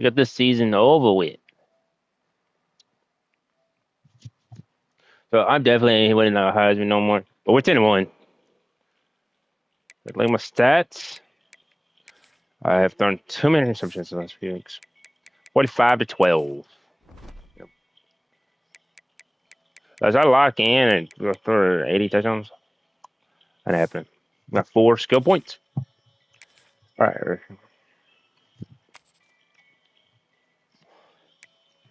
Get this season over with. So I'm definitely ain't winning the Heisman no more. But we're 10-1. Look at my stats. I have thrown too many interceptions the last few weeks. 45-12. Yep. As I lock in and go for 80 touchdowns, that happened. Got 4 skill points. All right.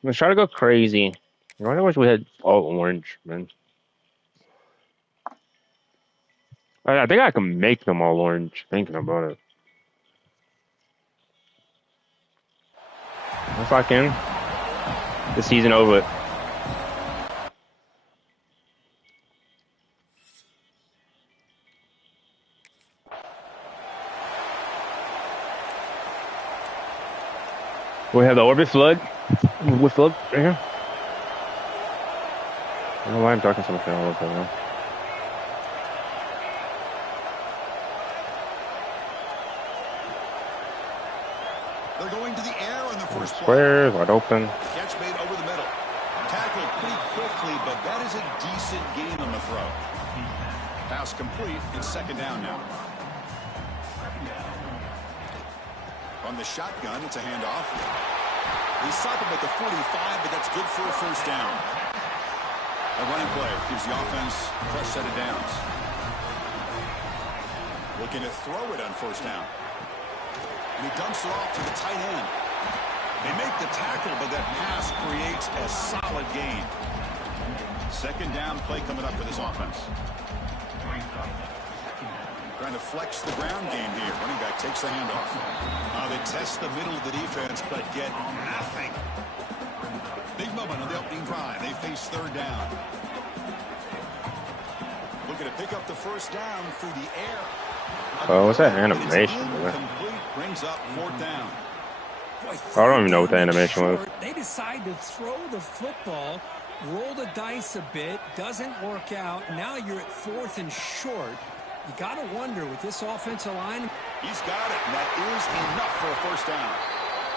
Let's try to go crazy. I wish we had all orange, man. I think I can make them all orange, thinking about it. Let's lock in. The season over with. We have the orbit flood. With flood right here. I don't know why I'm talking so much all of that now. They're going to the air on the first square, wide open. Catch made over the middle. Tackled pretty quickly, but that is a decent gain on the throw. Pass complete. It's second down now. On the shotgun, it's a handoff. They stop him at the 45, but that's good for a first down. A running play gives the offense a fresh set of downs. Looking to throw it on first down. And he dumps it off to the tight end. They make the tackle, but that pass creates a solid gain. Second down play coming up for this offense. Trying to flex the ground game here. Running back takes the handoff. They test the middle of the defense, but get nothing. Big moment on the opening drive. They face third down. Looking to pick up the first down through the air. Oh, what's that animation? Brings up fourth down. I don't even know what the animation was. They decide to throw the football, roll the dice a bit, doesn't work out. Now you're at fourth and short. You got to wonder with this offensive line. He's got it, and that is enough for a first down.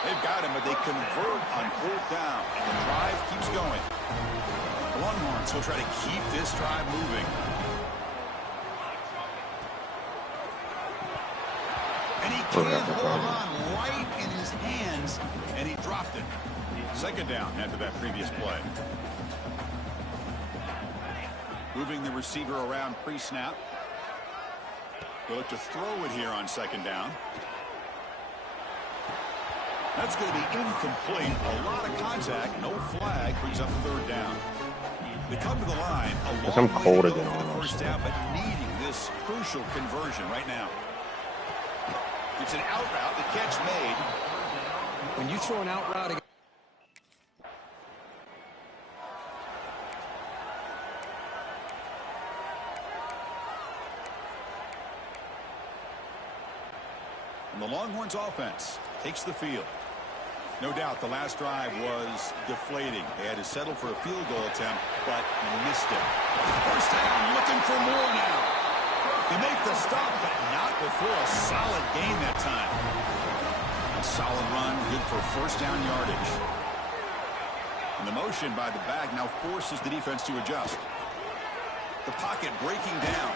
They've got him, but they convert on fourth down, and the drive keeps going. The Longhorns will try to keep this drive moving. And he can't hold on right in his hands, and he dropped it. Second down after that previous play. Moving the receiver around pre-snap. They'll look to throw it here on second down. That's going to be incomplete. A lot of contact, no flag, brings up third down. They come to the line. A long way to go for the first down, but needing this crucial conversion right now. It's an out route. The catch made. When you throw an out route. And the Longhorns offense takes the field. No doubt the last drive was deflating. They had to settle for a field goal attempt, but missed it. First down, looking for more now. They make the stop, but not before a solid gain that time. A solid run, good for first down yardage. And the motion by the back now forces the defense to adjust. The pocket breaking down.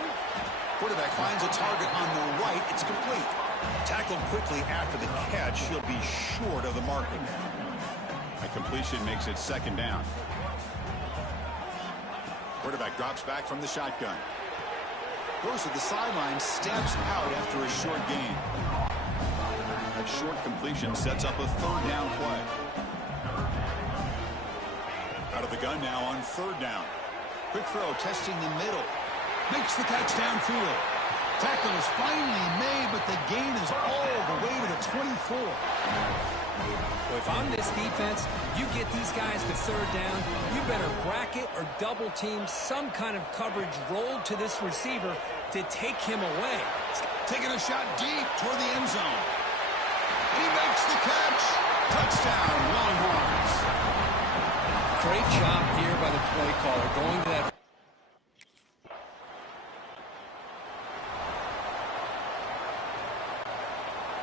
Quarterback finds a target on the right. It's complete. Tackled quickly after the catch. He'll be short of the marker. A completion makes it second down. Quarterback drops back from the shotgun. Goes to the sideline, steps out after a short gain. That short completion sets up a third down play. Out of the gun now on third down. Quick throw, testing the middle. Makes the catch downfield. Tackle is finally made, but the gain is all the way to the 24. Well, if I'm this defense, you get these guys to third down, you better bracket or double team some kind of coverage rolled to this receiver to take him away. Taking a shot deep toward the end zone. And he makes the catch. Touchdown, Longhorns. Great job here by the play caller going to that.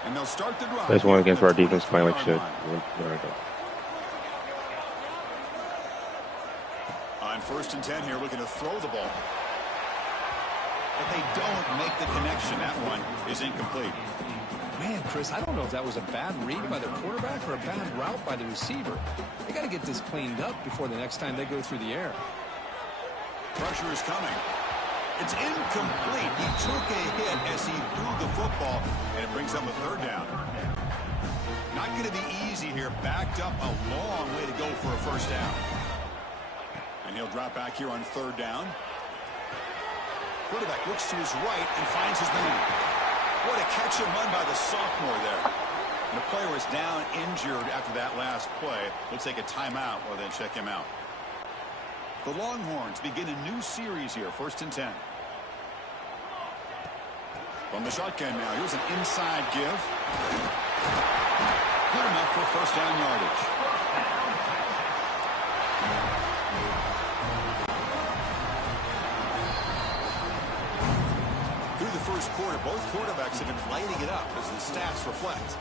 And they'll start the drive. This one against here our on the defense playing like 23-yard shit. line. On 1st and 10 here, looking to throw the ball. But they don't make the connection. That one is incomplete. Man, Chris, I don't know if that was a bad read by the quarterback or a bad route by the receiver. They got to get this cleaned up before the next time they go through the air. Pressure is coming. It's incomplete. He took a hit as he threw the football, and it brings up a 3rd down. Not going to be easy here. Backed up a long way to go for a 1st down. And he'll drop back here on 3rd down. Quarterback looks to his right and finds his man. What a catch and run by the sophomore there. And the player is down injured after that last play. Looks like a timeout or they check him out. The Longhorns begin a new series here, 1st and 10. From the shotgun now, here's an inside give. Good enough for 1st down yardage. Through the 1st quarter, both quarterbacks have been lighting it up as the stats reflect.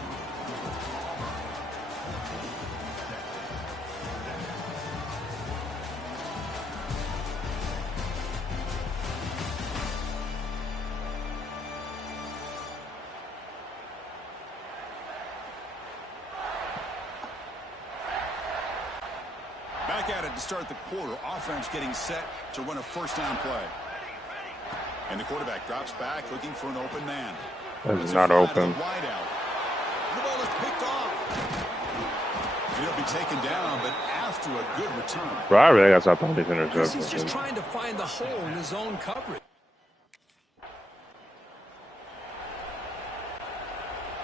Back at it to start the quarter. Offense getting set to run a 1st down play. And the quarterback drops back looking for an open man. That is not open. Wide out. The ball is picked off. He'll be taken down, but after a good return. Bro, I really got to stop on these Chris, he's interceptions. just trying to find the hole in his own coverage.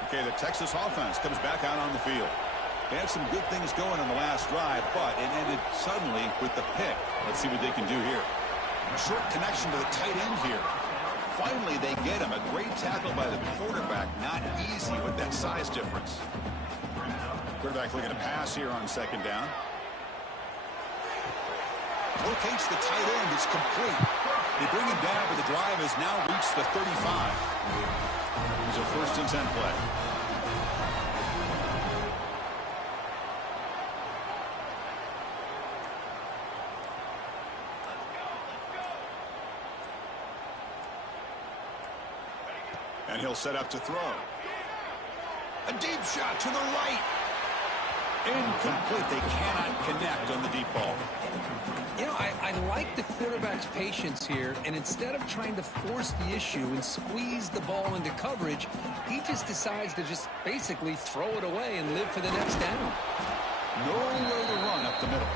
Okay, the Texas offense comes back out on the field. They had some good things going on the last drive, but it ended suddenly with the pick. Let's see what they can do here. Short connection to the tight end here. Finally, they get him. A great tackle by the quarterback. Not easy with that size difference. Quarterback looking to pass here on 2nd down. Locates the tight end. It's complete. They bring him down, but the drive has now reached the 35. It's a 1st and 10 play. And he'll set up to throw. A deep shot to the right. Incomplete. They cannot connect on the deep ball. You know, I like the quarterback's patience here, and instead of trying to force the issue and squeeze the ball into coverage, he just decides to just basically throw it away and live for the next down. Nowhere to run up the middle.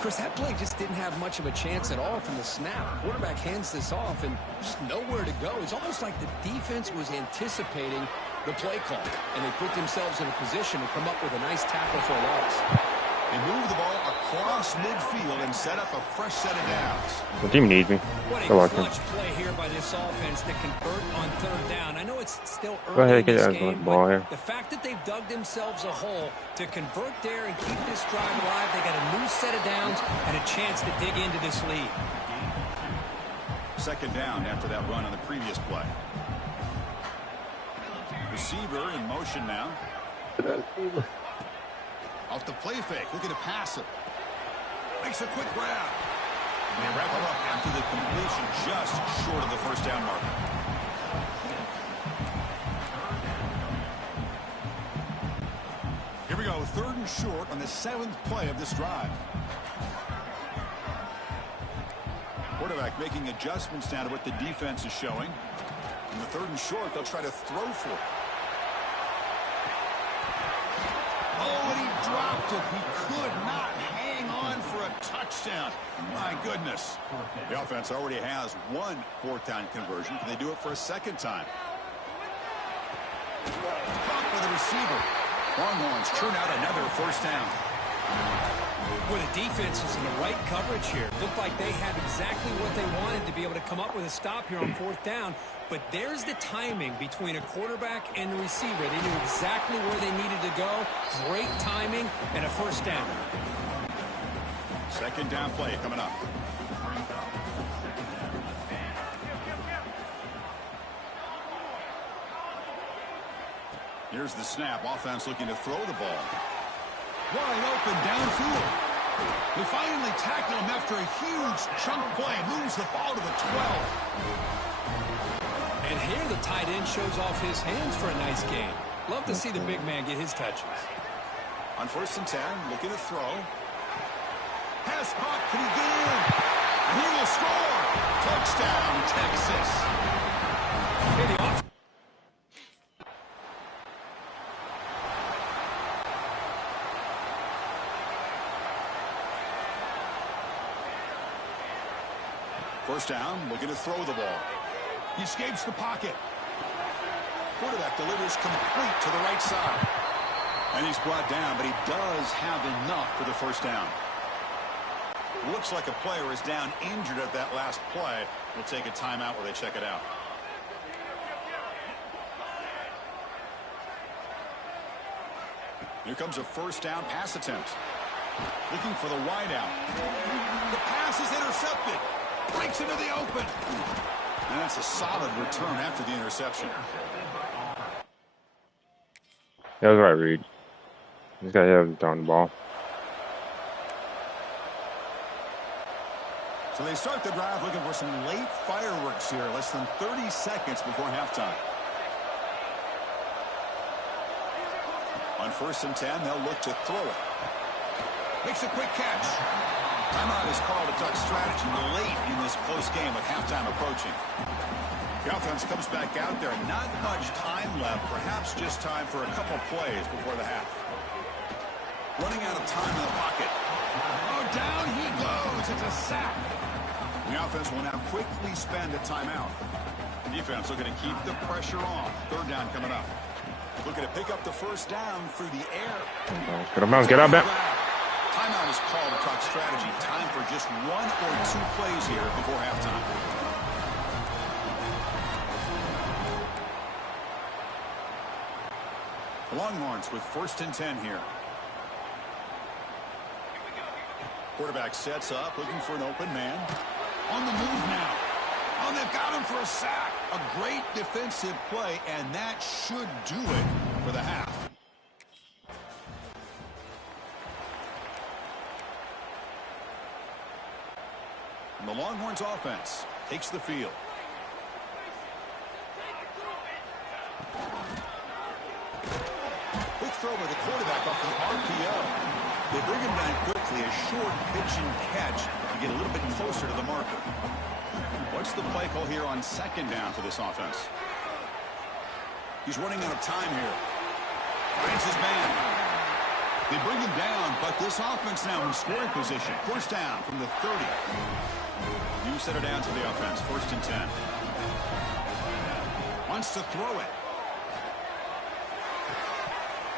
Chris, that play just didn't have much of a chance at all from the snap. Quarterback hands this off and just nowhere to go. It's almost like the defense was anticipating the play call, and they put themselves in a position to come up with a nice tackle for a loss. They move the ball across midfield and set up a fresh set of downs. The team needs me. What a clutch play here by this offense to convert on 3rd down. I know it's still early in this game, but the fact that they've dug themselves a hole to convert there and keep this drive alive, they got a new set of downs and a chance to dig into this lead. 2nd down after that run on the previous play. Receiver in motion now. Off the play fake, looking to pass it. Makes a quick grab. And they wrap it up after the completion just short of the 1st down marker. Here we go, 3rd and short on the 7th play of this drive. Quarterback making adjustments now to what the defense is showing. On the 3rd and short, they'll try to throw for it. Oh, and he dropped it. He could not hang on for a touchdown. My goodness. The offense already has one 4th down conversion. Can they do it for a 2nd time? Caught by the receiver. Longhorns churn out another 1st down. Well, the defense is in the right coverage here. Looked like they had exactly what they wanted to be able to come up with a stop here on 4th down. But there's the timing between a quarterback and the receiver. They knew exactly where they needed to go. Great timing and a 1st down. 2nd down play coming up. Here's the snap. Offense looking to throw the ball. Wide open downfield. They finally tackle him after a huge chunk play. Moves the ball to the 12. And here the tight end shows off his hands for a nice gain. Love to see the big man get his touches. On 1st and 10, looking to throw. Pass caught. Can he get in? And he will score. Touchdown, Texas. Hey, the offense. First down, looking to throw the ball. He escapes the pocket. Quarterback delivers complete to the right side. And he's brought down, but he does have enough for the first down. Looks like a player is down injured at that last play. We'll take a timeout while they check it out. Here comes a first down pass attempt. Looking for the wide out. The pass is intercepted. Breaks into the open. And that's a solid return after the interception. That was right, Reed. He's got to have him throwing the ball. So they start the drive looking for some late fireworks here. Less than 30 seconds before halftime. On 1st and 10, they'll look to throw it. Makes a quick catch. Timeout is called. A duck strategy late in this close game with halftime approaching. The offense comes back out there. Not much time left. Perhaps just time for a couple plays before the half. Running out of time in the pocket. Oh, down he goes. It's a sack. The offense will now quickly spend a timeout. The defense looking to keep the pressure on. 3rd down coming up. Looking to pick up the first down through the air. Get up, bounce. Get up, bounce. Timeout is called to talk strategy. Time for just 1 or 2 plays here before halftime. The Longhorns with 1st and 10 here. Quarterback sets up, looking for an open man. On the move now. Oh, they've got him for a sack. A great defensive play, and that should do it for the half. And the Longhorns offense takes the field. Quick throw by the quarterback off the RPO. They bring him down quickly, a short pitch and catch to get a little bit closer to the marker. What's the play call here on 2nd down for this offense? He's running out of time here. Finds his man. They bring him down, but this offense now in scoring position. First down from the 30. New center down to the offense. 1st and 10. Wants to throw it.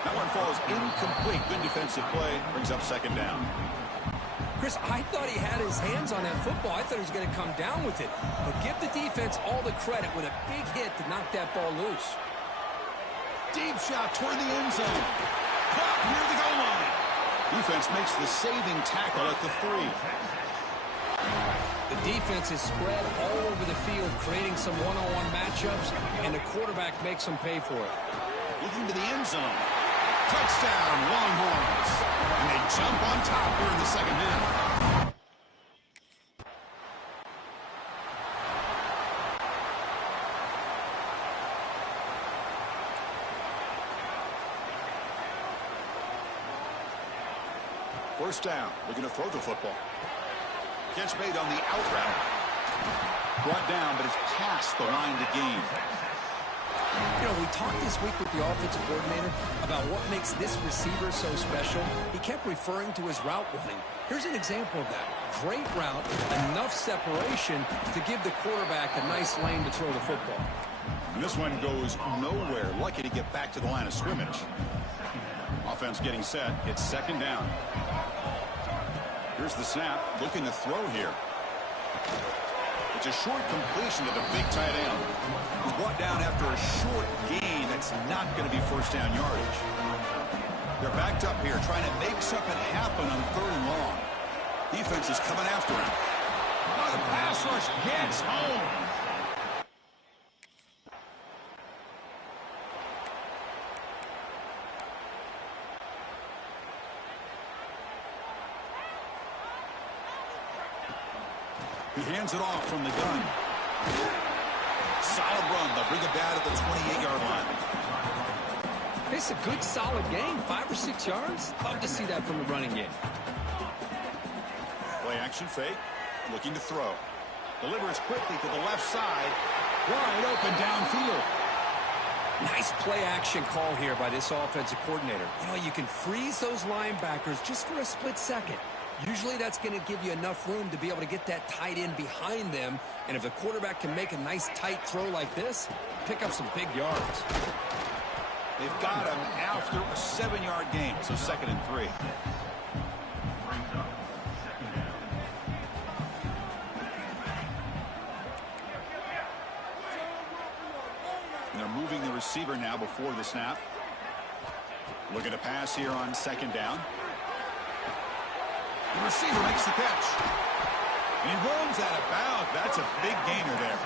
That one falls incomplete. Good defensive play. Brings up 2nd down. Chris, I thought he had his hands on that football. I thought he was going to come down with it. But give the defense all the credit with a big hit to knock that ball loose. Deep shot toward the end zone. Caught near the goal line. Defense makes the saving tackle at the 3. The defense is spread all over the field, creating some one-on-one matchups, and the quarterback makes them pay for it. Looking to the end zone. Touchdown, Longhorns. And they jump on top here in the 2nd half. First down. Looking to throw the football. Catch made on the out route. Brought down, but it's past the line to gain. You know, we talked this week with the offensive coordinator about what makes this receiver so special. He kept referring to his route running. Here's an example of that. Great route, enough separation to give the quarterback a nice lane to throw the football. And this one goes nowhere. Lucky to get back to the line of scrimmage. Offense getting set. It's 2nd down. Here's the snap. Looking to throw here. It's a short completion to the big tight end. He's brought down after a short gain that's not going to be first down yardage. They're backed up here trying to make something happen on 3rd and long. Defense is coming after him. Oh, the pass rush gets home. He hands it off from the gun. Solid run. They'll bring it down at the 28-yard line. It's a good, solid game. 5 or 6 yards. Love to see that from the running game. Play action fake. Looking to throw. Delivers quickly to the left side. Wide open downfield. Nice play action call here by this offensive coordinator. You know, you can freeze those linebackers just for a split second. Usually that's going to give you enough room to be able to get that tight end behind them. And if the quarterback can make a nice tight throw like this, pick up some big yards. They've got him after a 7-yard gain, so 2nd and 3. And they're moving the receiver now before the snap. Looking to pass here on 2nd down. The receiver makes the catch. And he runs out of bounds. That's a big gainer there.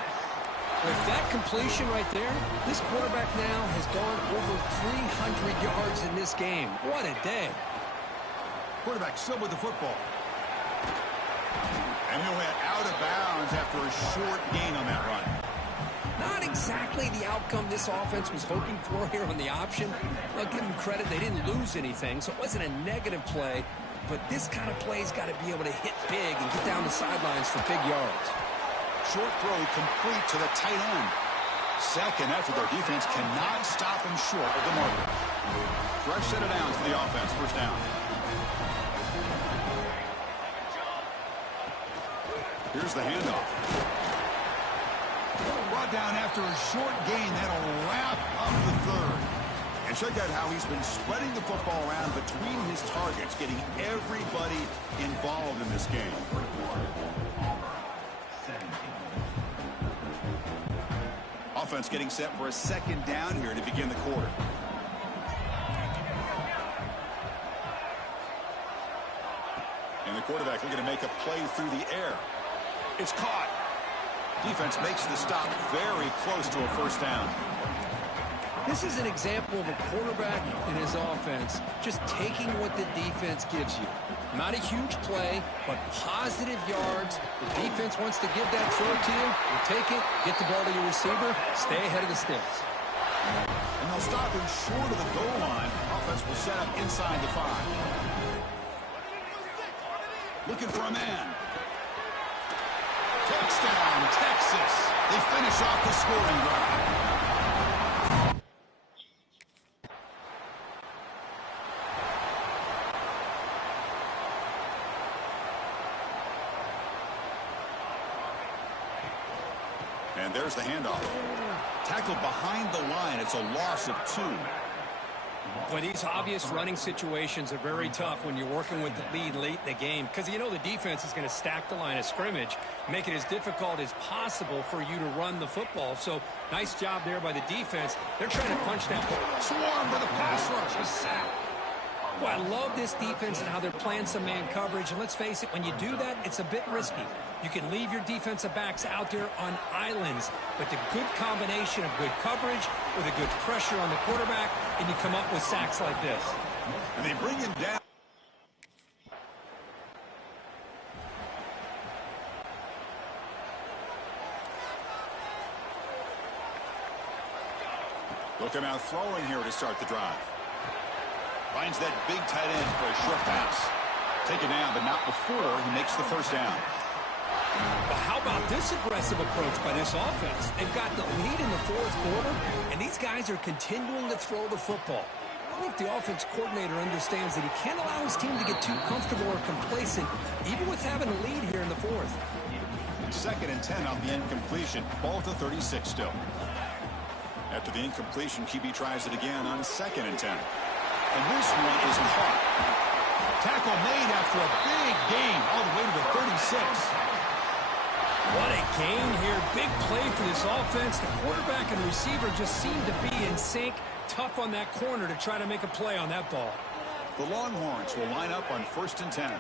With that completion right there, this quarterback now has gone over 300 yards in this game. What a day. Quarterback still with the football. And he'll head out of bounds after a short gain on that run. Not exactly the outcome this offense was hoping for here on the option. I'll give them credit. They didn't lose anything, so it wasn't a negative play. But this kind of play's got to be able to hit big and get down the sidelines for big yards. Short throw complete to the tight end. Second effort, their defense cannot stop him short of the mark. Fresh set of downs for the offense. First down. Here's the handoff. Brought down after a short gain. That'll wrap up the third. And check out how he's been spreading the football around between his targets, getting everybody involved in this game. Offense getting set for a 2nd down here to begin the quarter. And the quarterback looking to make a play through the air. It's caught. Defense makes the stop very close to a first down. This is an example of a quarterback and his offense just taking what the defense gives you. Not a huge play, but positive yards. The defense wants to give that throw to you. You take it, get the ball to your receiver, stay ahead of the sticks. And they'll stop him short of the goal line. Offense will set up inside the 5. Looking for a man. Touchdown, Texas. They finish off the scoring drive. And there's the handoff. Tackled behind the line. It's a loss of 2. But these obvious running situations are very tough when you're working with the lead late in the game, because you know the defense is going to stack the line of scrimmage, make it as difficult as possible for you to run the football. So nice job there by the defense. They're trying to punch that ball. Swarm with a pass rush. A sack. Well, I love this defense and how they're playing some man coverage. And let's face it, when you do that, it's a bit risky. You can leave your defensive backs out there on islands, but the good combination of good coverage with a good pressure on the quarterback, and you come up with sacks like this. And they bring him down. Looking out throwing here to start the drive. Finds that big tight end for a short pass. Taken down, but not before he makes the first down. But how about this aggressive approach by this offense? They've got the lead in the 4th quarter, and these guys are continuing to throw the football. I think the offense coordinator understands that he can't allow his team to get too comfortable or complacent, even with having a lead here in the 4th. 2nd and 10 on the incompletion. Ball to 36 still. After the incompletion, QB tries it again on 2nd and 10. And this one is caught. Tackle made after a big gain all the way to the 36. What a gain here. Big play for this offense. The quarterback and receiver just seem to be in sync. Tough on that corner to try to make a play on that ball. The Longhorns will line up on 1st and 10.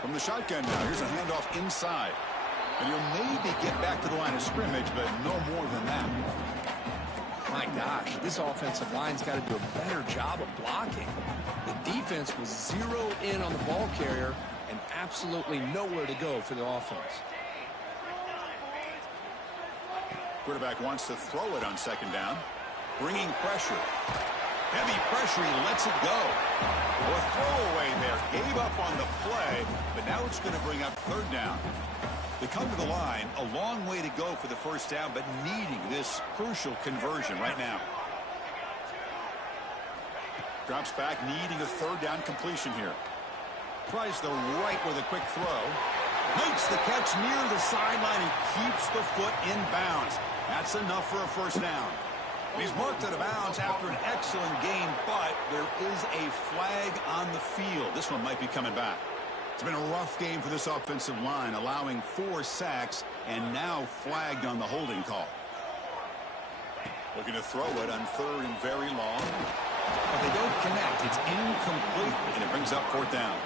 From the shotgun now, here's a handoff inside. And he'll maybe get back to the line of scrimmage, but no more than that. My gosh, this offensive line's got to do a better job of blocking. The defense was zeroed in on the ball carrier and absolutely nowhere to go for the offense. Quarterback wants to throw it on second down. Bringing pressure. Heavy pressure, he lets it go. Or throwaway there. Gave up on the play, but now it's going to bring up third down. They come to the line, a long way to go for the first down, but needing this crucial conversion right now. Drops back, needing a third down completion here. Tries the right with a quick throw. Makes the catch near the sideline and keeps the foot in bounds. That's enough for a first down. He's marked out of bounds after an excellent game, but there is a flag on the field. This one might be coming back. It's been a rough game for this offensive line, allowing 4 sacks and now flagged on the holding call. Looking to throw it on third and very long. But they don't connect. It's incomplete, and it brings up fourth down.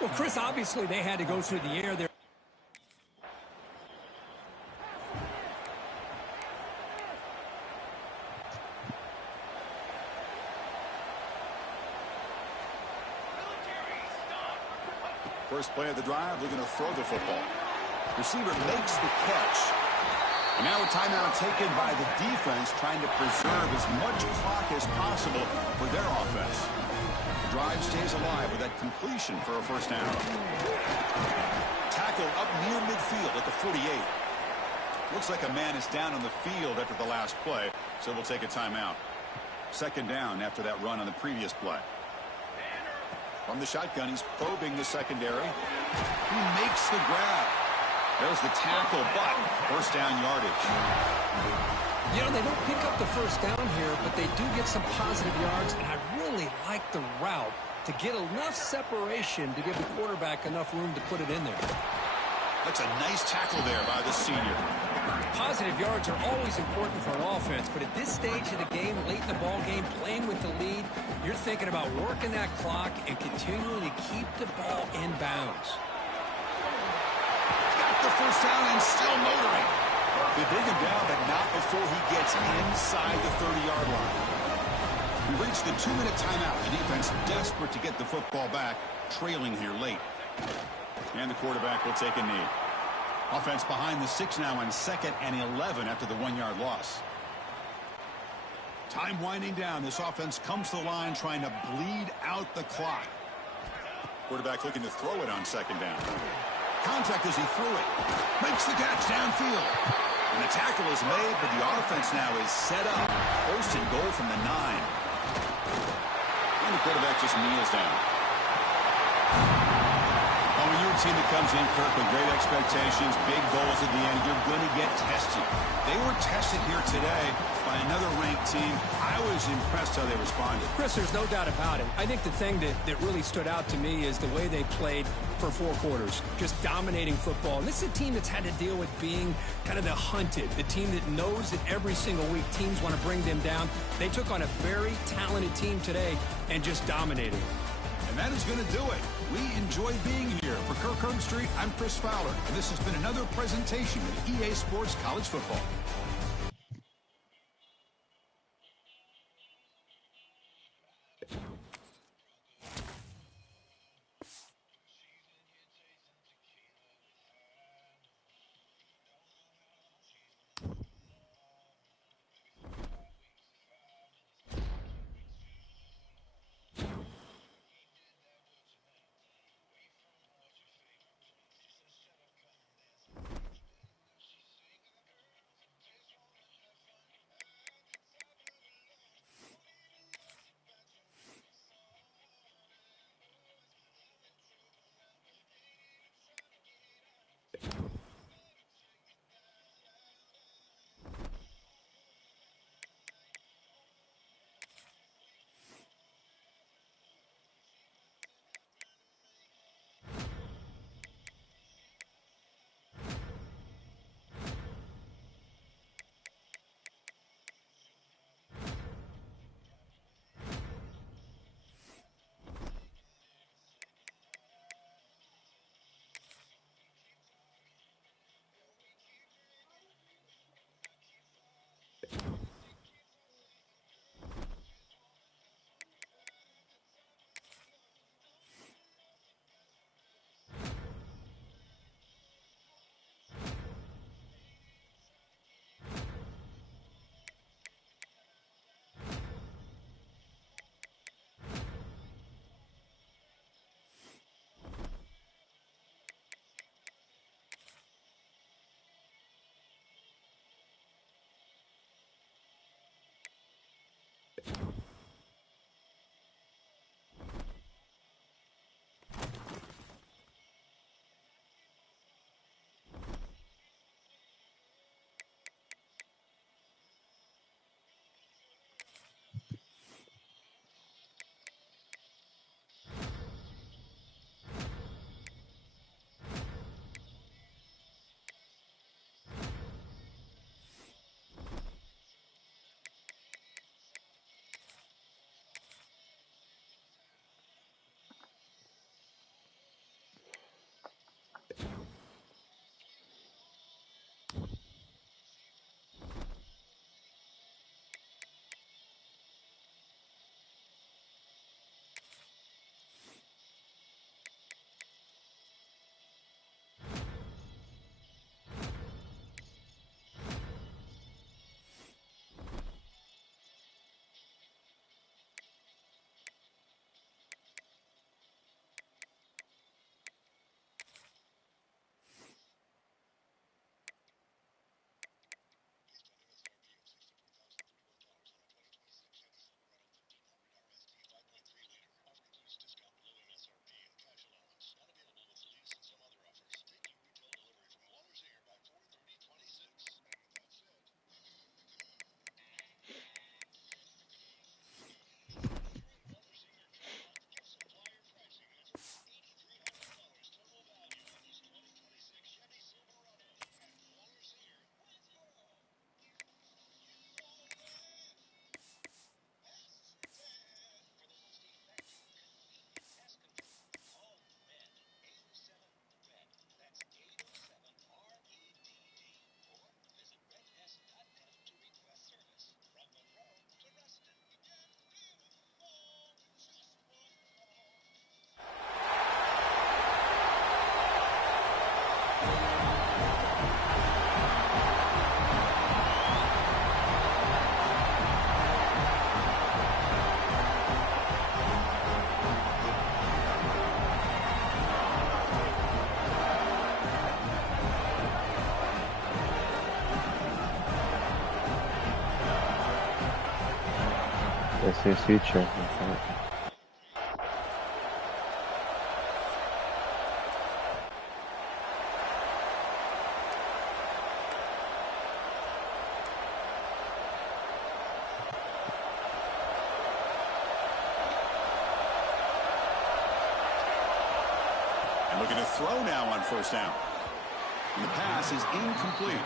Well, Chris, obviously they had to go through the air there. First play of the drive, looking to throw the football. Receiver makes the catch. And now a timeout taken by the defense, trying to preserve as much clock as possible for their offense. The drive stays alive with that completion for a first down. Tackle up near midfield at the 48. Looks like a man is down on the field after the last play, so we'll take a timeout. Second down after that run on the previous play. From the shotgun, he's probing the secondary. He makes the grab. There's the tackle, but first down yardage. You know, they don't pick up the first down here, but they do get some positive yards, and I really like the route to get enough separation to give the quarterback enough room to put it in there. That's a nice tackle there by the senior. Positive yards are always important for an offense, but at this stage of the game, late in the ball game, playing with the lead, you're thinking about working that clock and continuing to keep the ball in bounds. Got the first down and still motoring. They dig him down, but not before he gets inside the 30-yard line. We reached the 2-minute timeout. The defense desperate to get the football back, trailing here late. And the quarterback will take a knee. Offense behind the 6 now on 2nd and 11 after the 1-yard loss. Time winding down. This offense comes to the line trying to bleed out the clock. Quarterback looking to throw it on second down. Contact as he threw it. Makes the catch downfield. And the tackle is made, but the offense now is set up. First and goal from the 9. And the quarterback just kneels down. Oh, when you're a team that comes in, Kirk, with great expectations, big goals at the end, you're going to get tested. They were tested here today by another ranked team. I was impressed how they responded. Chris, there's no doubt about it. I think the thing that really stood out to me is the way they played for 4 quarters, just dominating football. And this is a team that's had to deal with being kind of the hunted, the team that knows that every single week teams want to bring them down. They took on a very talented team today and just dominated. And that is going to do it. We enjoyed being here. For Kirk Herbstreit, I'm Chris Fowler, and this has been another presentation of EA Sports College Football. That's his future. And looking to throw now on first down. And the pass is incomplete.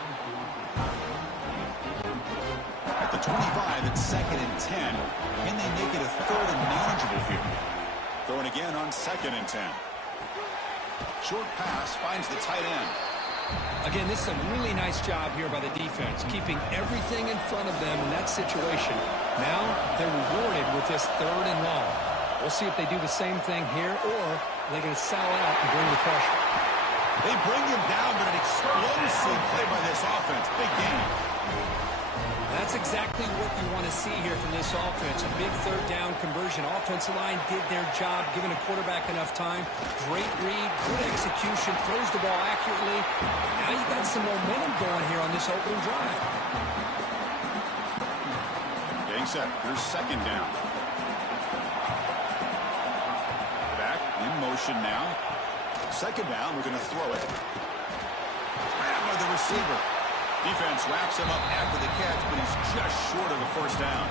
At the 25, it's 2nd and 10. Can they make it a 3rd and manageable here? Throwing again on 2nd and 10. Short pass finds the tight end. Again, this is a really nice job here by the defense, keeping everything in front of them in that situation. Now they're rewarded with this 3rd and long. We'll see if they do the same thing here, or they're going to sell out and bring the pressure. They bring him down, but an explosive play by this offense. Big game. That's exactly what you want to see here from this offense. A big 3rd down conversion. Offensive line did their job, giving a quarterback enough time. Great read, good execution, throws the ball accurately. Now you got some momentum going here on this opening drive. Getting set. Here's 2nd down. Back in motion now. 2nd down. We're going to throw it. Grabbed by the receiver. Defense wraps him up after the catch, but he's just short of the 1st down.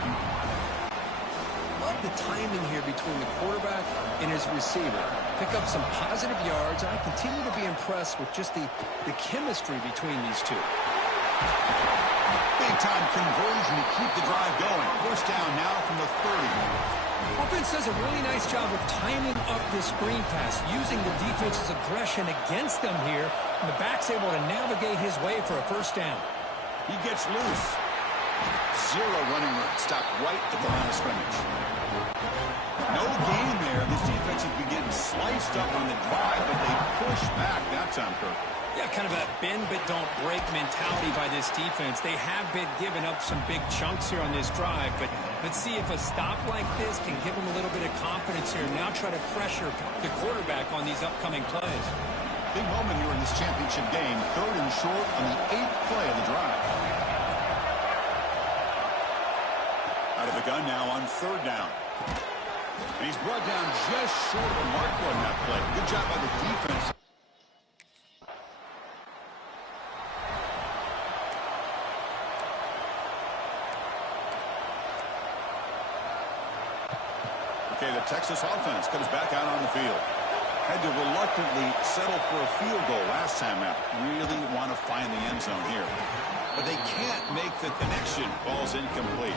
Love the timing here between the quarterback and his receiver. Pick up some positive yards. I continue to be impressed with just the chemistry between these two. Big-time conversion to keep the drive going. 1st down now from the 30. Offense does a really nice job of timing up this screen pass, using the defense's aggression against them here, and the back's able to navigate his way for a 1st down. He gets loose. 0 running room. Stopped right at the line of scrimmage. No gain there. This defense has been getting sliced up on the drive, but they push back that time, Kirk. Yeah, kind of a bend but don't break mentality by this defense. They have been giving up some big chunks here on this drive, but let's see if a stop like this can give them a little bit of confidence here. Now try to pressure the quarterback on these upcoming plays. Big moment here in this championship game. 3rd and short on the 8th play of the drive. Out of the gun now on 3rd down. And he's brought down just short of the mark on that play. Good job by the defense. Okay, the Texas offense comes back out on the field. Had to reluctantly settle for a field goal last time out. Really want to find the end zone here. But they can't make the connection. Ball's incomplete.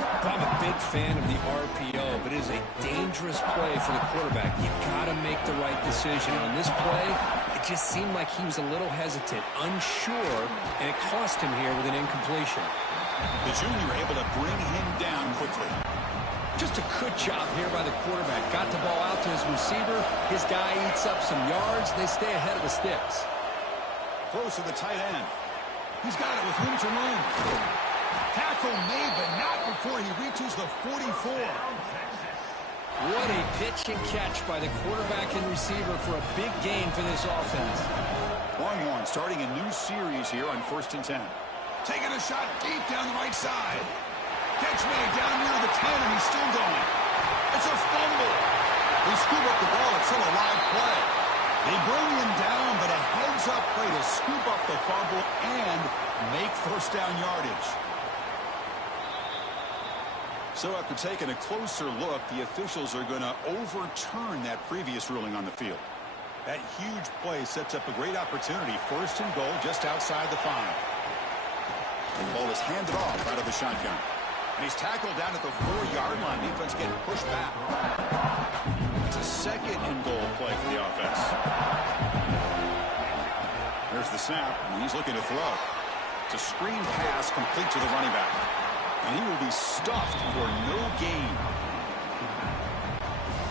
I'm a big fan of the RPO, but it is a dangerous play for the quarterback. You've got to make the right decision. On this play, it just seemed like he was a little hesitant, unsure, and it cost him here with an incompletion. The junior able to bring him down quickly. Just a good job here by the quarterback. Got the ball out to his receiver. His guy eats up some yards. They stay ahead of the sticks. Close to the tight end. He's got it with room to run. Tackle made, but not before he reaches the 44. What a pitch and catch by the quarterback and receiver for a big gain for this offense. Longhorn starting a new series here on 1st and 10. Taking a shot deep down the right side. Catch made down near the 10, and he's still going. It's a fumble. They scoop up the ball. It's still a live play. They bring him down, but a heads-up play to scoop up the fumble and make 1st down yardage. So after taking a closer look, the officials are going to overturn that previous ruling on the field. That huge play sets up a great opportunity. 1st and goal just outside the 5. The ball is handed off out of the shotgun. And he's tackled down at the 4-yard line. Defense getting pushed back. It's a 2nd and goal play for the offense. There's the snap, and he's looking to throw. It's a screen pass complete to the running back. And he will be stuffed for no gain.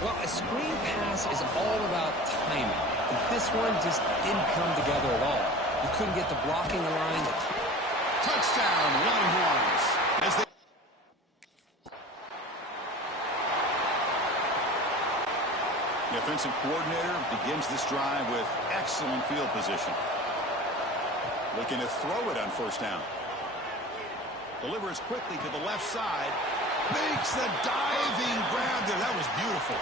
Well, a screen pass is all about timing. And this one just didn't come together at all. You couldn't get the blocking line. Touchdown, Longhorns. As they The offensive coordinator begins this drive with excellent field position. Looking to throw it on 1st down. Delivers quickly to the left side. makes the diving grab there. That was beautiful.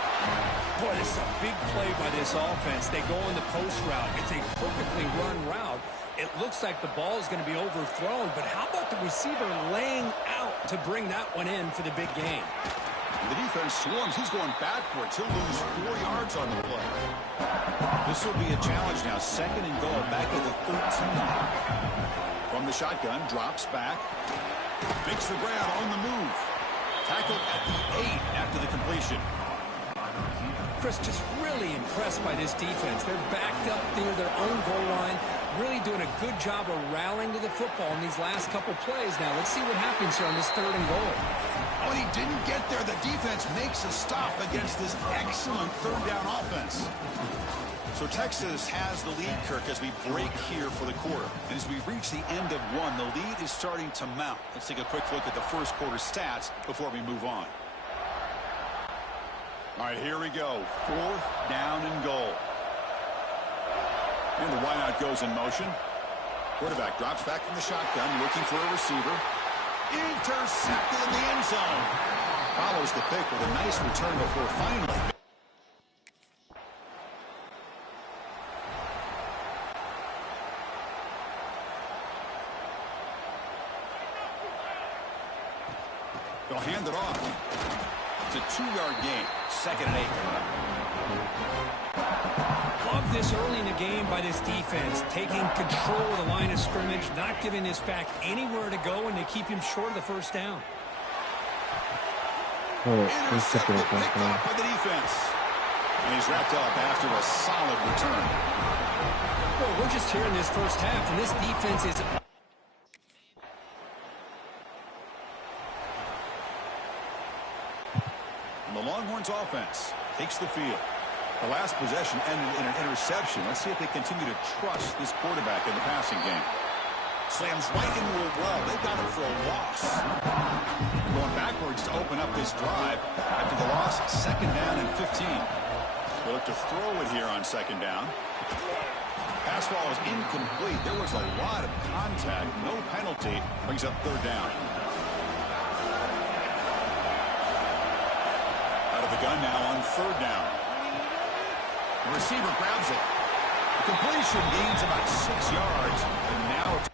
Boy, this is a big play by this offense. They go on the post route. It's a perfectly run route. It looks like the ball is going to be overthrown, but how about the receiver laying out to bring that one in for the big gain? The defense swarms. He's going backwards. He'll lose 4 yards on the play. This will be a challenge now. 2nd and goal, back at the 13. From the shotgun, drops back. Makes the grab on the move. Tackled at the 8 after the completion. Chris, just really impressed by this defense. They're backed up near their own goal line, really doing a good job of rallying to the football in these last couple plays. Now, let's see what happens here on this 3rd and goal. When he didn't get there, the defense makes a stop against this excellent 3rd down offense. So Texas has the lead, Kirk, as we break here for the quarter. And as we reach the end of 1, the lead is starting to mount. Let's take a quick look at the first quarter stats before we move on. All right, here we go. 4th down and goal. And the wideout goes in motion. Quarterback drops back from the shotgun, looking for a receiver. Intercepted in the end zone. Follows the pick with a nice return before finally. They'll hand it off. It's a 2-yard gain. 2nd and 8. Love this early in the game by this defense, taking control of the line of scrimmage, not giving this back anywhere to go, and they keep him short of the 1st down. Intercepted, picked off by the defense. And he's wrapped up after a solid return. Well, we're just here in this first half, and this defense is... And the Longhorns offense takes the field. The last possession ended in an interception. Let's see if they continue to trust this quarterback in the passing game. Slams right into a wall. They got it for a loss. Going backwards to open up this drive after the loss. 2nd down and 15. They look to throw it here on 2nd down. Pass ball is incomplete. There was a lot of contact. No penalty. Brings up 3rd down. Out of the gun now on 3rd down. The receiver grabs it. The completion gains about 6 yards. And now it's...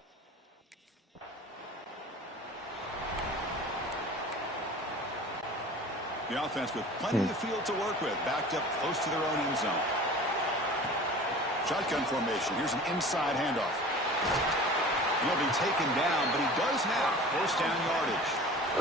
The offense with plenty of field to work with. Backed up close to their own end zone. Shotgun formation. Here's an inside handoff. He'll be taken down, but he does have 1st down yardage.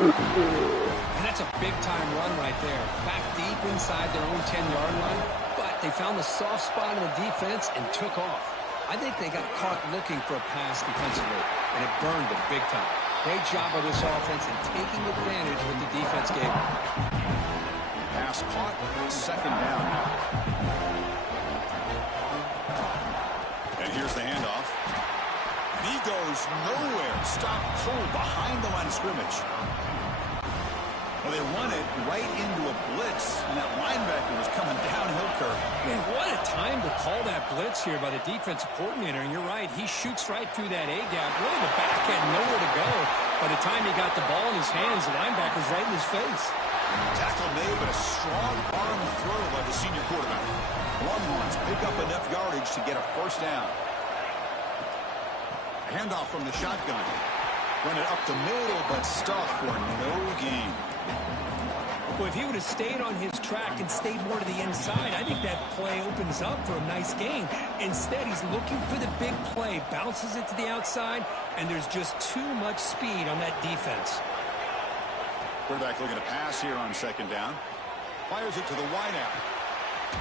And that's a big-time run right there. Back deep inside their own 10-yard line. But they found the soft spot in the defense and took off. I think they got caught looking for a pass defensively, and it burned them big time. Great job of this offense in taking advantage of what the defense gave them. Pass caught. 2nd down now. And here's the handoff. And he goes nowhere. Stop cold behind the line of scrimmage. Well, they run it right into a blitz, and that linebacker was coming downhill, Kirk. Man, what a time to call that blitz here by the defensive coordinator. And you're right, he shoots right through that A-gap. Really, the back had nowhere to go. By the time he got the ball in his hands, the linebacker's right in his face. Tackle made, but a strong arm throw by the senior quarterback. Longhorns pick up enough yardage to get a 1st down. A handoff from the shotgun. Run it up the middle, but stuffed for no gain. Well, if he would have stayed on his track and stayed more to the inside, I think that play opens up for a nice gain. Instead, he's looking for the big play, bounces it to the outside, and there's just too much speed on that defense. Quarterback looking to pass here on 2nd down. Fires it to the wideout.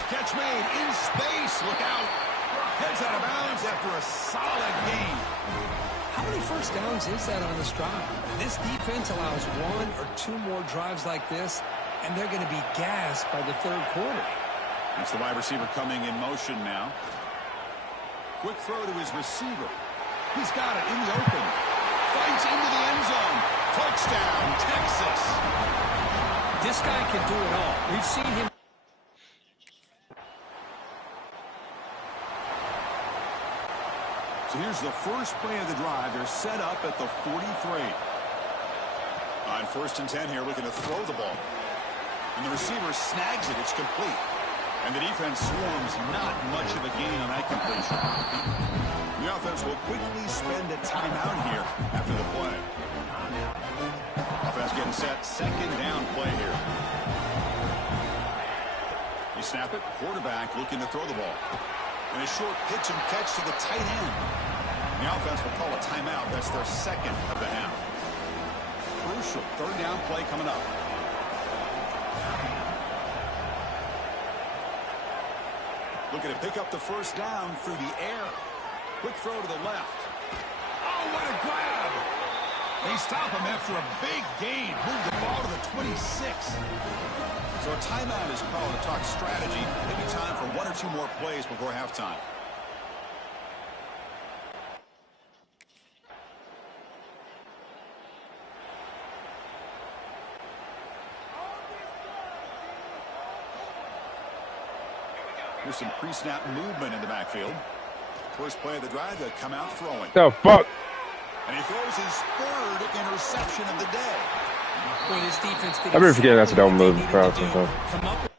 Catch made in space. Look out. Heads out of bounds after a solid gain. How many 1st downs is that on this drive? This defense allows 1 or 2 more drives like this, and they're going to be gassed by the 3rd quarter. That's the wide receiver coming in motion now. Quick throw to his receiver. He's got it in the open. Fights into the end zone. Touchdown, Texas. This guy can do it all. We've seen him. So here's the first play of the drive. They're set up at the 43. On 1st and 10 here, looking to throw the ball. And the receiver snags it. It's complete. And the defense swarms not much of a gain on that completion. The offense will quickly spend a timeout here after the play. Offense getting set. 2nd down play here. You snap it. Quarterback looking to throw the ball. And a short pitch and catch to the tight end. The offense will call a timeout. That's their 2nd of the half. Crucial 3rd down play coming up. Looking to pick up the 1st down through the air. Quick throw to the left. Oh, what a grab! They stop him after a big gain. Move the ball to the 26. So a timeout is called to talk strategy. Maybe time for 1 or 2 more plays before halftime. Here's some pre-snap movement in the backfield. First play of the drive, they come out throwing. The fuck? And he throws his 3rd interception of the day. Boy, this defense did I never forget that's a double move exactly crowd what they needed sometimes. to do. Come up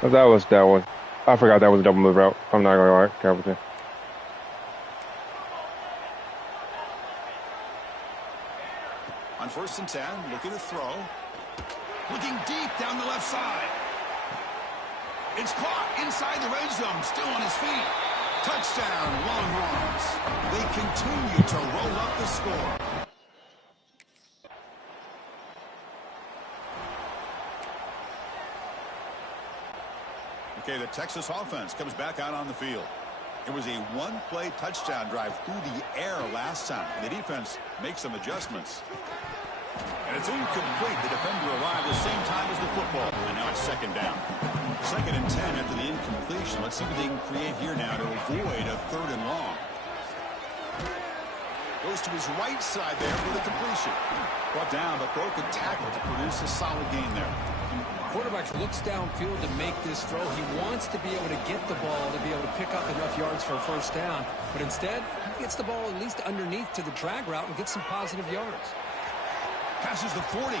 But that was that one. I forgot that was a double move route. I'm not gonna lie, Captain. On 1st and 10, looking to throw. Looking deep down the left side. It's caught inside the red zone. Still on his feet. Touchdown, Longhorns. They continue to roll up the score. Okay, the Texas offense comes back out on the field. It was a 1-play touchdown drive through the air last time. And the defense makes some adjustments. And it's incomplete. The defender arrived the same time as the football. And now it's 2nd down. 2nd and 10 after the incompletion. Let's see what they can create here now to avoid a 3rd and long. Goes to his right side there for the completion. Brought down, but broke a tackle to produce a solid gain there. Quarterback looks downfield to make this throw. He wants to be able to get the ball to be able to pick up enough yards for a 1st down. But instead, he gets the ball at least underneath to the drag route and gets some positive yards. Passes the 40.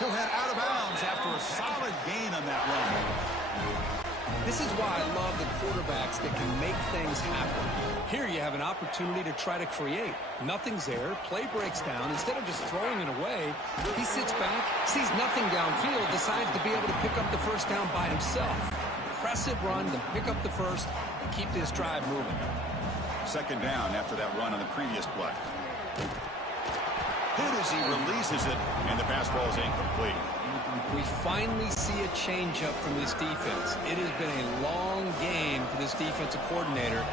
He'll head out of bounds after a solid gain on that run. This is why I love the quarterbacks that can make things happen. Here you have an opportunity to try to create. Nothing's there. Play breaks down. Instead of just throwing it away, he sits back, sees nothing downfield, decides to be able to pick up the 1st down by himself. Impressive run to pick up the 1st and keep this drive moving. 2nd down after that run on the previous play. Hit as he releases it, and the pass ball is incomplete. We finally see a changeup from this defense. It has been a long game for this defensive coordinator.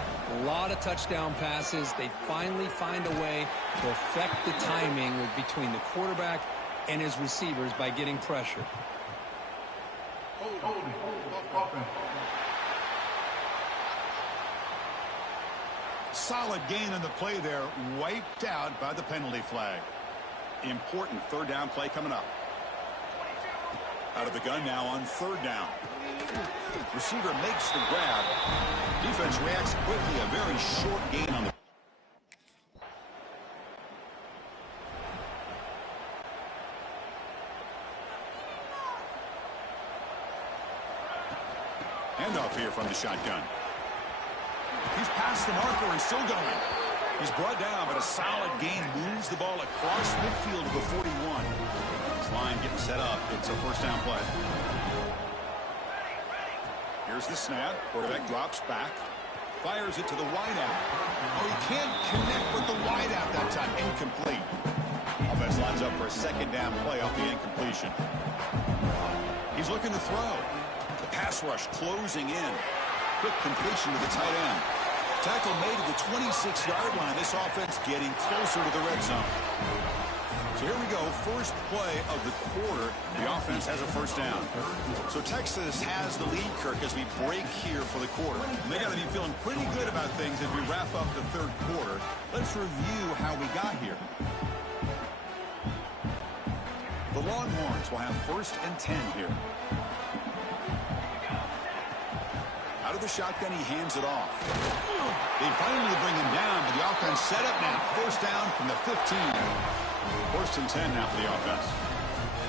A lot of touchdown passes. They finally find a way to affect the timing between the quarterback and his receivers by getting pressure. Solid gain on the play there, wiped out by the penalty flag. Important 3rd down play coming up. Out of the gun now on 3rd down. Receiver makes the grab. Defense reacts quickly. A very short gain on the. Handoff here from the shotgun. He's past the marker and still going. He's brought down, but a solid gain moves the ball across midfield to the 41. This line getting set up. It's a 1st down play. Here's the snap. Quarterback drops back. Fires it to the wideout. Oh, he can't connect with the wideout that time. Incomplete. Offense lines up for a 2nd down play off the incompletion. He's looking to throw. The pass rush closing in. Quick completion to the tight end. Tackle made at the 26-yard line. This offense getting closer to the red zone. So here we go. First play of the quarter. The offense has a 1st down. So Texas has the lead, Kirk, as we break here for the quarter. And they got to be feeling pretty good about things as we wrap up the 3rd quarter. Let's review how we got here. The Longhorns will have 1st and 10 here. Out of the shotgun, he hands it off. They finally bring him down, but the offense set up now. First down from the 15. First and 10 now for the offense.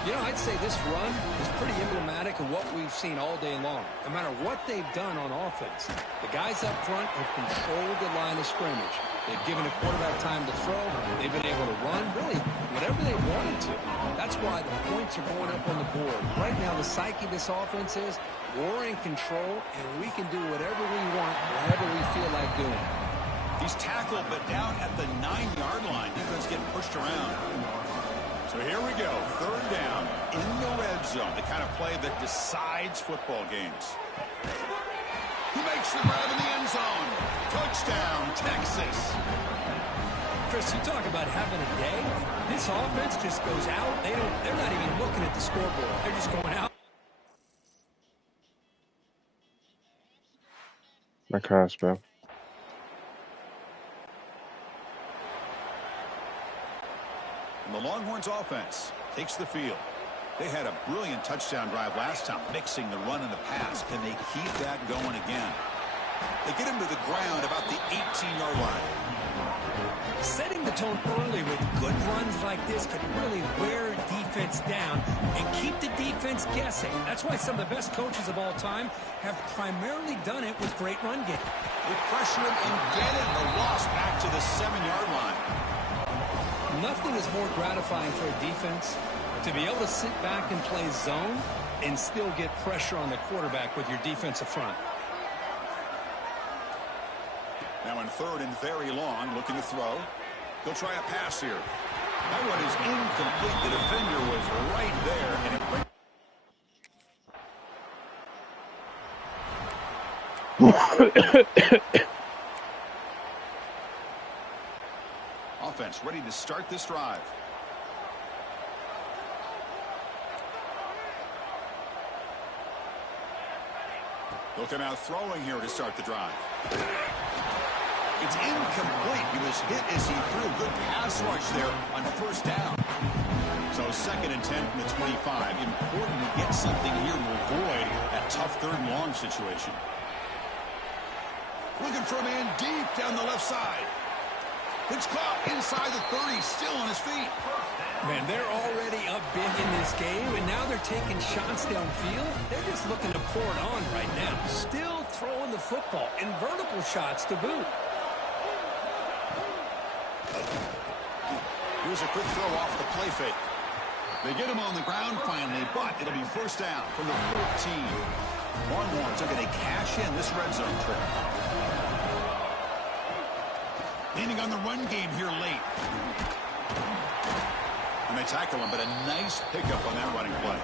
You know, I'd say this run is pretty emblematic of what we've seen all day long. No matter what they've done on offense, the guys up front have controlled the line of scrimmage. They've given the quarterback time to throw. They've been able to run, really, whatever they wanted to. That's why the points are going up on the board. Right now, the psyche of this offense is we're in control, and we can do whatever we want, whenever we feel like doing. He's tackled, but down at the 9-yard line. Defense getting pushed around. So here we go. Third down in the red zone. The kind of play that decides football games. He makes the grab in the end zone. Touchdown, Texas. Chris, you talk about having a day. This offense just goes out. They're not even looking at the scoreboard. They're just going out. My cross, bro. And the Longhorns offense takes the field. They had a brilliant touchdown drive last time, mixing the run and the pass. Can they keep that going again? They get him to the ground about the 18-yard line. Setting the tone early with good runs like this can really wear defense down and keep the defense guessing. That's why some of the best coaches of all time have primarily done it with great run game. They pressure him and get him. The loss back to the 7-yard line. Nothing is more gratifying for a defense to be able to sit back and play zone and still get pressure on the quarterback with your defensive front. Now in third and very long, looking to throw. He'll try a pass here. That one is incomplete. The defender was right there. And offense ready to start this drive. They'll come out throwing here to start the drive. It's incomplete. He was hit as he threw. Good pass rush there on first down. So second and 10 from the 25. Important to get something here to avoid that tough third and long situation. Looking for a man deep down the left side. It's caught inside the 30, still on his feet. Man, they're already up big in this game, and now they're taking shots downfield. They're just looking to pour it on right now. Still throwing the football, and vertical shots to boot. Here's a quick throw off the play fake. They get him on the ground finally, but it'll be first down From the 14. Longhorns are going to cash in this red zone trip. leaning on the run game here late. And they tackle him, but a nice pickup on that running play.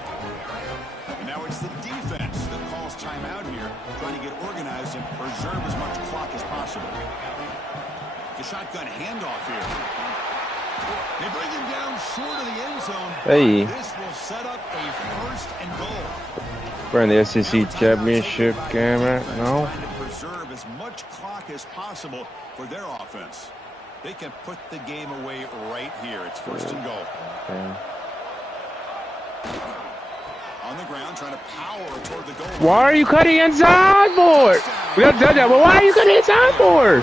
And now it's the defense that calls timeout here, trying to get organized and preserve as much clock as possible. The shotgun handoff here. They bring him down short of the end zone. Hey. This will set up a first and goal. We're in the SEC championship game right now. Trying to preserve as much clock as possible for their offense. They can put the game away right here. It's first and goal. Okay. On the ground, trying to power toward the goal. Why are you cutting inside for? We got to tell that, but why are you cutting inside for?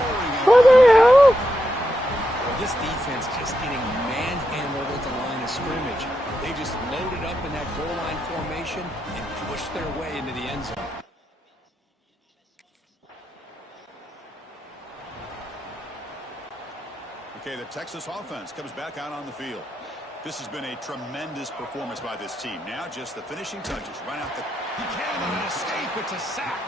What the hell? Well, this defense just getting manhandled at the line of scrimmage. They just loaded up in that goal line formation and pushed their way into the end zone. Okay, the Texas offense comes back out on the field. This has been a tremendous performance by this team. Now just the finishing touches. Right out the... He can't let it escape. It's a sack.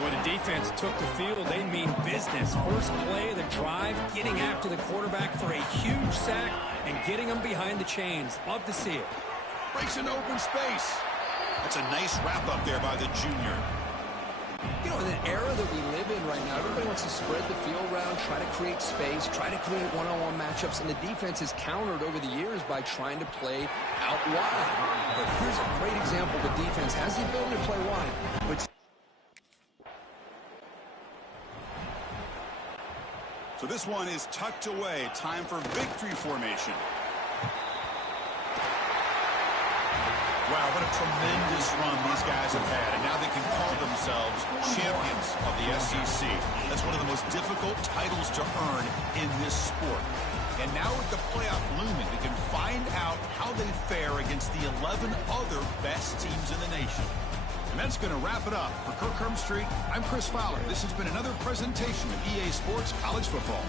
When the defense took the field, they mean business. First play of the drive, getting after the quarterback for a huge sack and getting him behind the chains. Love to see it. Breaks an open space. That's a nice wrap up there by the junior. You know, in the era that we live in right now, everybody wants to spread the field around, try to create space, try to create one-on-one matchups, and the defense has countered over the years by trying to play out wide. But here's a great example. The defense has the ability to play wide, but... So this one is tucked away. Time for victory formation. Wow, what What a tremendous run these guys have had, and now they can call themselves champions of the SEC. That's one of the most difficult titles to earn in this sport. And now with the playoff looming, we can find out how they fare against the 11 other best teams in the nation. And that's going to wrap it up. For Kirk Street, I'm Chris Fowler. This has been another presentation of EA Sports College Football.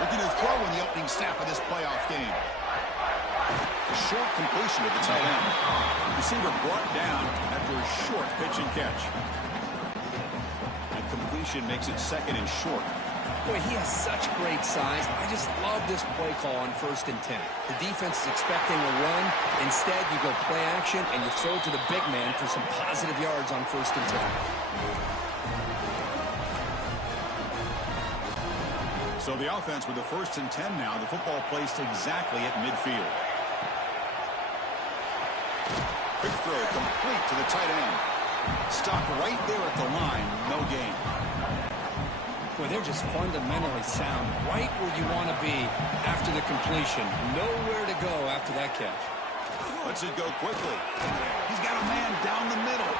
Looking to throw in the opening snap of this playoff game. A short completion to the tight end. Receiver brought down after a short pitch and catch. And completion makes it second and short. Boy, he has such great size. I just love this play call on 1st and 10. The defense is expecting a run. Instead, you go play action, and you throw it to the big man for some positive yards on 1st and 10. So the offense with the 1st and 10 now. The football placed exactly at midfield. Quick throw complete to the tight end. Stopped right there at the line. No gain. Boy, they're just fundamentally sound, right where you want to be after the completion. Nowhere to go after that catch. Lets it go quickly. He's got a man down the middle.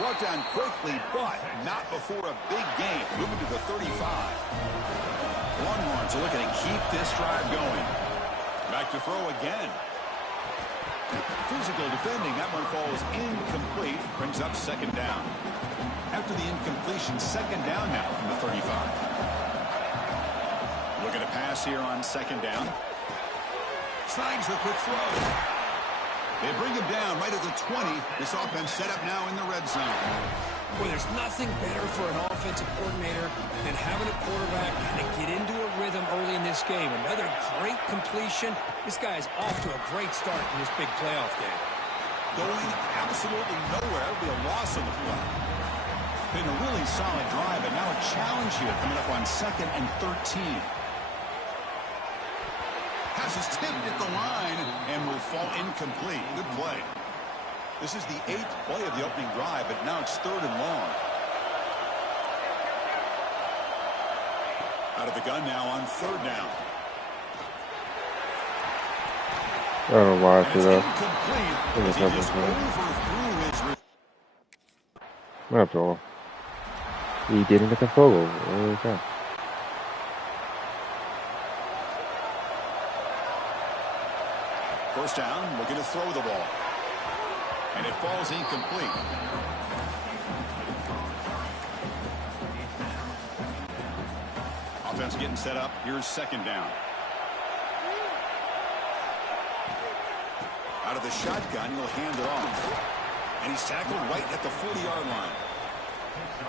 Brought down quickly, but not before a big gain. Moving to the 35. Longhorns are looking to keep this drive going. Back to throw again. Physical defending. That one falls incomplete. Brings up 2nd down. After the incompletion, 2nd down now from the 35. Looking to pass here on 2nd down. Slides the quick throw. They bring him down right at the 20. This offense set up now in the red zone. Boy, there's nothing better for an offensive coordinator than having a quarterback kind of get into a rhythm early in this game. Another great completion. This guy is off to a great start in this big playoff game. Going absolutely nowhere. It'll be a loss on the play. Been a really solid drive, and now a challenge here coming up on 2nd and 13. Pass is tipped at the line and will fall incomplete. Good play. This is the 8th play of the opening drive, but now it's 3rd and long. Out of the gun now on 3rd down. I don't know why I threw that. Incomplete as he just overthrew his... That's all. He didn't get the photo. Okay. First down, looking to throw the ball. And it falls incomplete. Offense getting set up. Here's 2nd down. Out of the shotgun, he'll hand it off. And he's tackled right at the 40-yard line.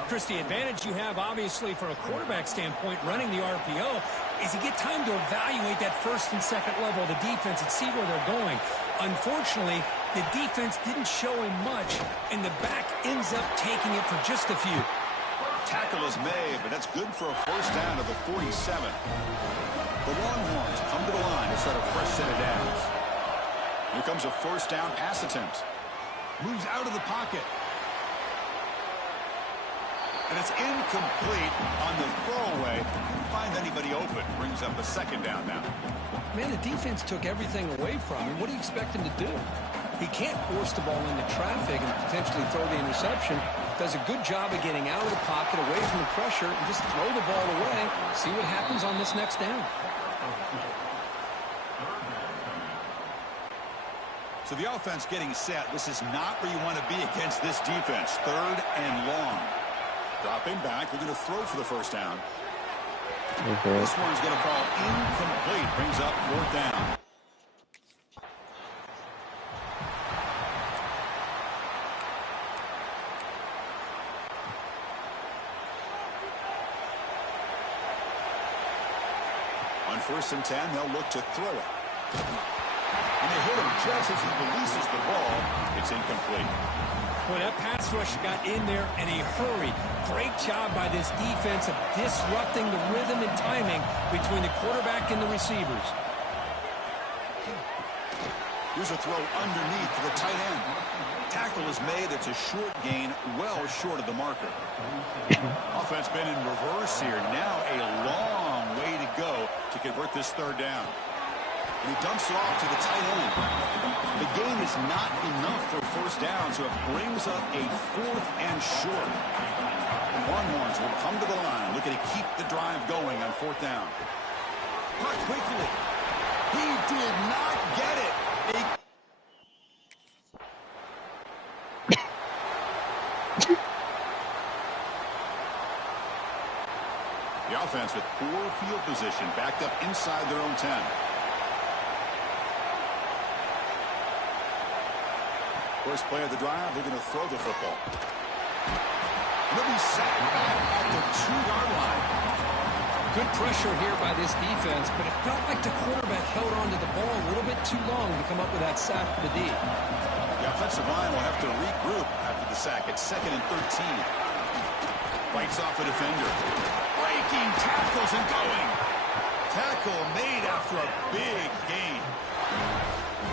Chris, the advantage you have, obviously, for a quarterback standpoint, running the RPO, is you get time to evaluate that 1st and 2nd level of the defense and see where they're going. Unfortunately, the defense didn't show him much, and the back ends up taking it for just a few. Tackle is made, but that's good for a 1st down to the 47. The Longhorns come to the line to start a fresh set of downs. Here comes a 1st down pass attempt. Moves out of the pocket. And it's incomplete on the throwaway. Couldn't find anybody open. Brings up a 2nd down now. Man, the defense took everything away from him. What do you expect him to do? He can't force the ball into traffic and potentially throw the interception. Does a good job of getting out of the pocket, away from the pressure, and just throw the ball away. See what happens on this next down. So the offense getting set. This is not where you want to be against this defense. 3rd and long. Dropping back. We're going to throw for the 1st down. Okay. This one's going to fall incomplete. Brings up 4th down. On 1st and 10, they'll look to throw it. And they hit him just as he releases the ball. It's incomplete. Boy, that pass rush got in there in a hurry. Great job by this defense of disrupting the rhythm and timing between the quarterback and the receivers. Here's a throw underneath to the tight end. Tackle is made. It's a short gain, well short of the marker. Offense been in reverse here. Now a long way to go to convert this 3rd down. And he dumps it off to the tight end. The gain is not enough for 1st down, so it brings up a 4th and short. The Longhorns will come to the line, looking to keep the drive going on 4th down. Caught quickly. He did not get it. The offense with poor field position, backed up inside their own 10. First play of the drive, they're going to throw the football. He'll be sacked back at the 2-yard line. Good pressure here by this defense, but it felt like the quarterback held on to the ball a little bit too long to come up with that sack for the D. The offensive line will have to regroup after the sack. It's 2nd and 13. Fights off a defender. Breaking tackles and going. Tackle made after a big gain.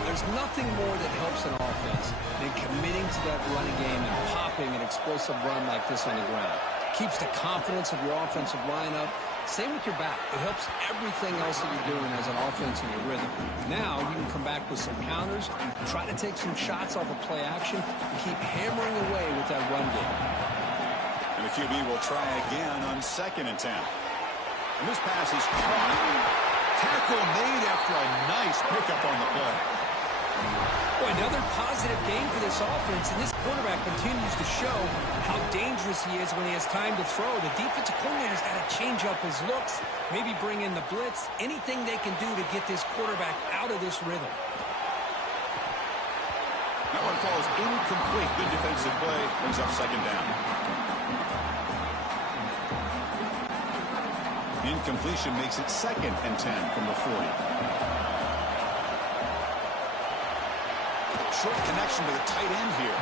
There's nothing more that helps an offense than committing to that running game and popping an explosive run like this on the ground. Keeps the confidence of your offensive lineup. Same with your back. It helps everything else that you're doing as an offense in your rhythm. Now you can come back with some counters, try to take some shots off of play action, and keep hammering away with that run game. And the QB will try again on 2nd and 10. And this pass is caught. Tackle made after a nice pickup on the play. Boy, another positive game for this offense, and this quarterback continues to show how dangerous he is when he has time to throw. The defensive coordinator's got to change up his looks, maybe bring in the blitz, anything they can do to get this quarterback out of this rhythm. That one falls incomplete. Good defensive play, brings up 2nd down. Incompletion makes it 2nd and 10 from the 40. Short connection to the tight end here.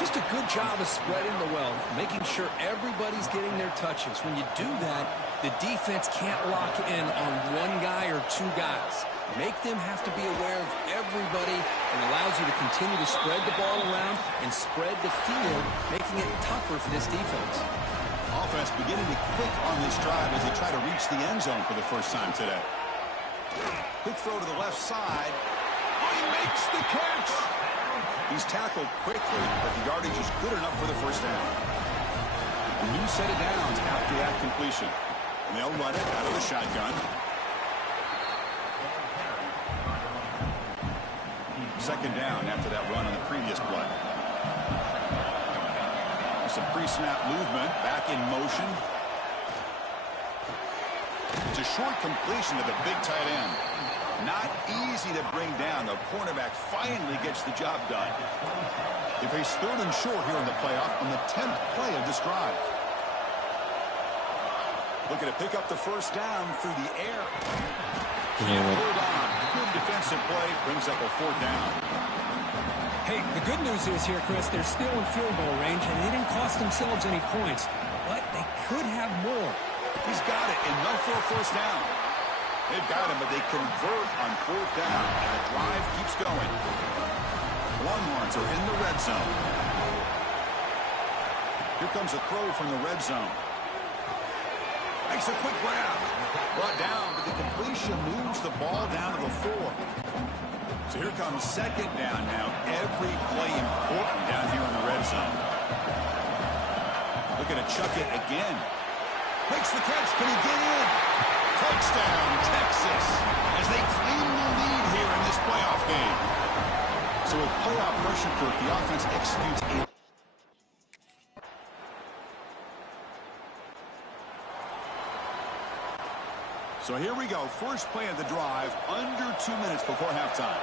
Just a good job of spreading the wealth, making sure everybody's getting their touches. When you do that, the defense can't lock in on one guy or two guys. Make them have to be aware of everybody, and allows you to continue to spread the ball around and spread the field, making it tougher for this defense. Offense beginning to click on this drive as they try to reach the end zone for the first time today. Quick throw to the left side. He makes the catch. He's tackled quickly, but the yardage is good enough for the first down. A new set of downs after that completion. And they'll run it out of the shotgun. 2nd down after that run on the previous play. Some pre-snap movement, back in motion. It's a short completion to the big tight end. Not easy to bring down. The cornerback finally gets the job done. They face 3rd and short here in the playoff on the 10th play of this drive. Looking to pick up the first down through the air. Hold on. Good defensive play. Brings up a 4th down. Hey, the good news is here, Chris, they're still in field goal range, and they didn't cost themselves any points. But they could have more. He's got it. Enough for a first down. They've got him, but they convert on 4th down, and the drive keeps going. Longhorns are in the red zone. Here comes a throw from the red zone. Makes a quick grab. Brought down, but the completion moves the ball down to the 4. So here comes 2nd down now. Every play important down here in the red zone. Looking to chuck it again. Makes the catch. Can he get in? Touchdown, Texas, as they claim the lead here in this playoff game. So with playoff pressure, Kirk, the offense executes a... So here we go. First play of the drive, under 2 minutes before halftime.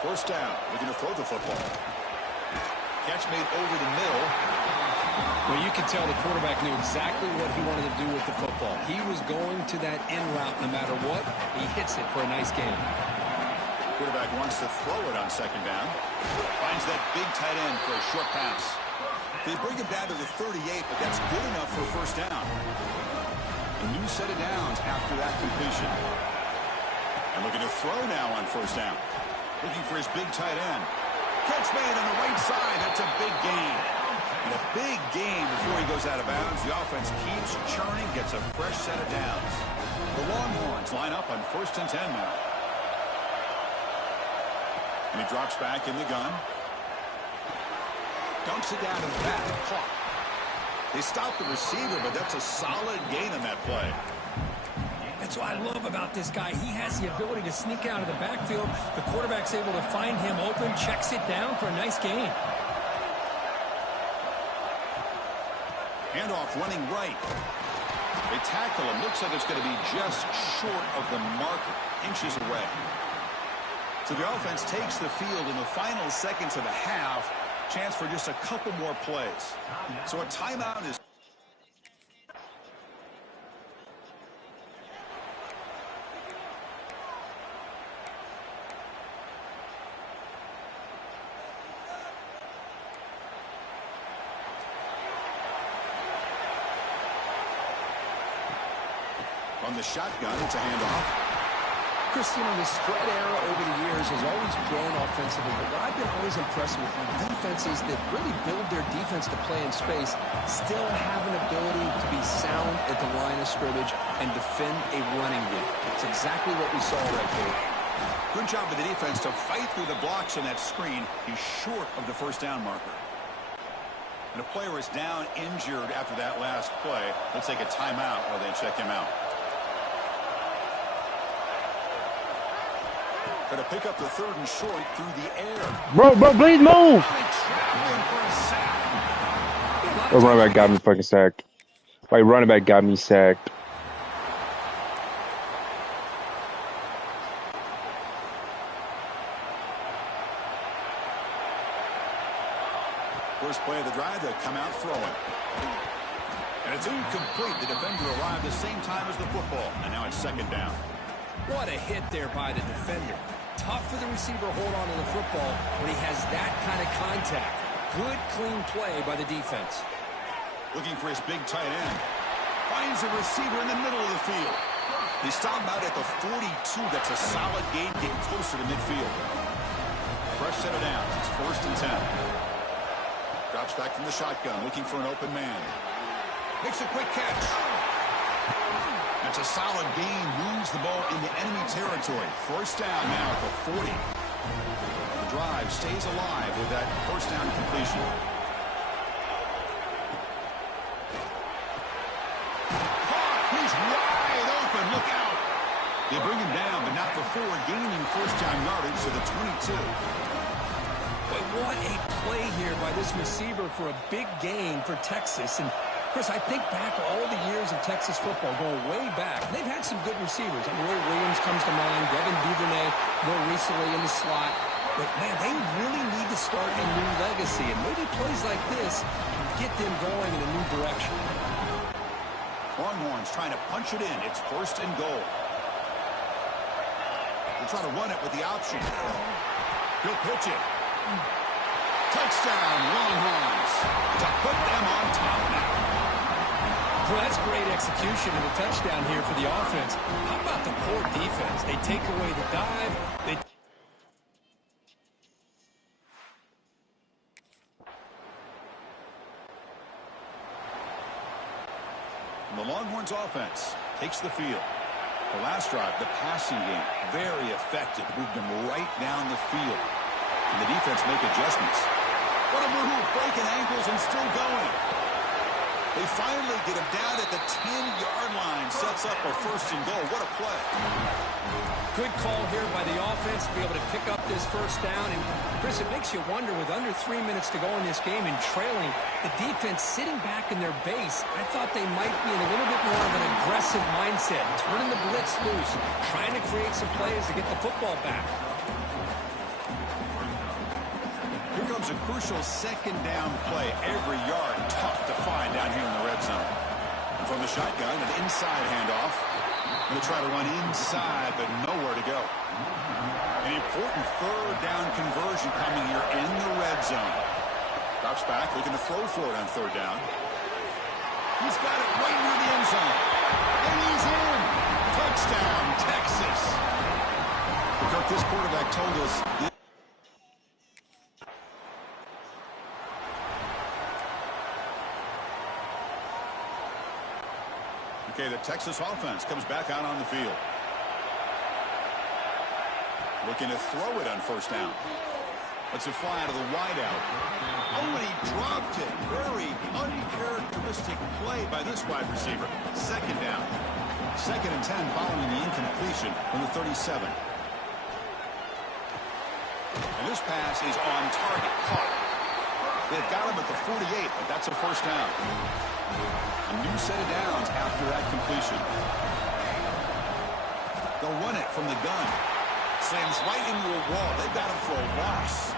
First down. Looking to throw the football. Catch made over the middle. Well, you can tell the quarterback knew exactly what he wanted to do with the football. He was going to that in route no matter what. He hits it for a nice gain. Quarterback wants to throw it on 2nd down. Finds that big tight end for a short pass. They bring him down to the 38, but that's good enough for first down. A new set of downs after that completion. And looking to throw now on first down. Looking for his big tight end. Catch made on the right side. That's a big gain. And a big gain before he goes out of bounds. The offense keeps churning, gets a fresh set of downs. The Longhorns line up on 1st and 10 now. And he drops back in the gun. Dumps it down to the back. Caught. They stop the receiver, but that's a solid gain on that play. That's what I love about this guy. He has the ability to sneak out of the backfield. The quarterback's able to find him open, checks it down for a nice gain. Handoff running right. They tackle him. Looks like it's going to be just short of the marker, inches away. So the offense takes the field in the final seconds of the half. Chance for just a couple more plays. So a timeout is... On the shotgun, it's a handoff. Chris, you know, the spread era over the years has always grown offensively, but what I've been always impressed with defenses that really build their defense to play in space still have an ability to be sound at the line of scrimmage and defend a running game. It's exactly what we saw right there. Good job of the defense to fight through the blocks on that screen. He's short of the first down marker. And a player is down injured after that last play. Let's take a timeout while they check him out. Going to pick up the 3rd and short through the air. Bro, please move! The running back got me fucking sacked. Like, running back got me sacked. First play of the drive, they'll come out throwing. And it's incomplete. The defender arrived the same time as the football. And now it's 2nd down. What a hit there by the defender. Tough for the receiver to hold on to the football when he has that kind of contact. Good, clean play by the defense. Looking for his big tight end. Finds a receiver in the middle of the field. He stopped out at the 42. That's a solid gain, getting closer to midfield. Fresh set of downs. It's 1st and 10. Drops back from the shotgun, looking for an open man. Makes a quick catch. That's a solid gain. Moves the ball into enemy territory. 1st down now at the 40. The drive stays alive with that 1st down completion. He's wide open. Look out. They bring him down, but not before gaining 1st down yardage to the 22. But what a play here by this receiver for a big gain for Texas. And Chris, I think back all the years of Texas football, going way back. They've had some good receivers. I mean, Will Williams comes to mind, Devin Duvernay more recently in the slot. But, man, they really need to start a new legacy. And maybe plays like this can get them going in a new direction. Longhorns trying to punch it in. It's 1st and goal. They'll try to run it with the option. He'll pitch it. Touchdown, Longhorns. To put them on top now. Well, that's great execution and a touchdown here for the offense. How about the poor defense? They take away the dive. The Longhorns offense takes the field. The last drive, the passing game, very effective. Moved them right down the field. And the defense make adjustments. What a move, breaking ankles and still going. They finally get him down at the 10-yard line. Sets up a 1st and goal. What a play. Good call here by the offense to be able to pick up this 1st down. And, Chris, it makes you wonder, with under 3 minutes to go in this game and trailing, the defense sitting back in their base, I thought they might be in a little bit more of an aggressive mindset, turning the blitz loose, trying to create some plays to get the football back. Here comes a crucial 2nd down play. Every yard tough to find down here in the red zone. From the shotgun, an inside handoff. Going to try to run inside, but nowhere to go. An important 3rd down conversion coming here in the red zone. Drops back, looking to throw for it on 3rd down. He's got it right near the end zone. And he's in. Touchdown, Texas. Kirk, this quarterback told us... Okay, the Texas offense comes back out on the field. Looking to throw it on 1st down. Lets it fly out of the wideout. Oh, and he dropped it. Very uncharacteristic play by this wide receiver. 2nd down. 2nd and 10 following the incompletion from the 37. And this pass is on target. Caught. They've got him at the 48, but that's a first down. A new set of downs after that completion. They'll run it from the gun. Slams right into a wall. They've got him for a loss.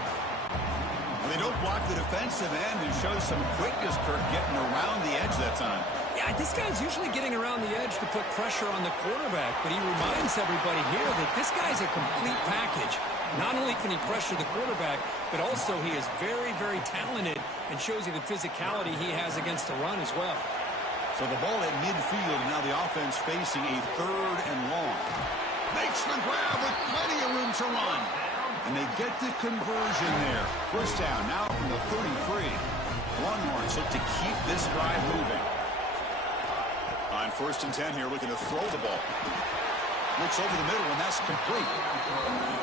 They don't block the defensive end and show some quickness, Kirk, getting around the edge that time. Yeah, this guy's usually getting around the edge to put pressure on the quarterback, but he reminds everybody here that this guy's a complete package. Not only can he pressure the quarterback, but also he is very, very talented and shows you the physicality he has against the run as well. So the ball at midfield, and now the offense facing a 3rd and long. Makes the grab with plenty of room to run. And they get the conversion there. First down now from the 33. Longhorns look to keep this drive moving. On 1st and 10 here, looking to throw the ball. Looks over the middle, and that's complete.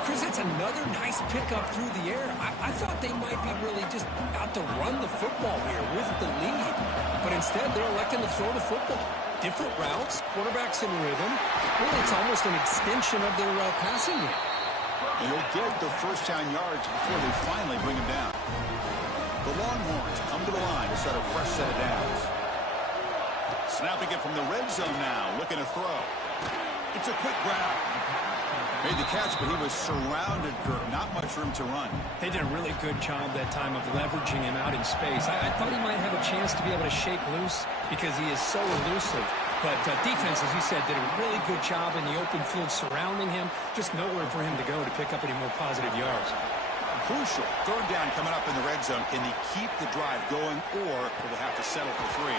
Chris, that's another nice pickup through the air. I thought they might be really just out to run the football here with the lead. But instead, they're electing to throw the football. Different routes, quarterbacks in rhythm. Really, it's almost an extension of their passing game. And he'll get the first down yards before they finally bring him down. The Longhorns come to the line to set a fresh set of downs. Snapping it from the red zone now, looking to throw. It's a quick grab. Made the catch, but he was surrounded, Kirk. Not much room to run. They did a really good job that time of leveraging him out in space. I thought he might have a chance to be able to shake loose because he is so elusive. But defense, as you said, did a really good job in the open field surrounding him. Just nowhere for him to go to pick up any more positive yards. Crucial. 3rd down coming up in the red zone. Can they keep the drive going, or will they have to settle for 3?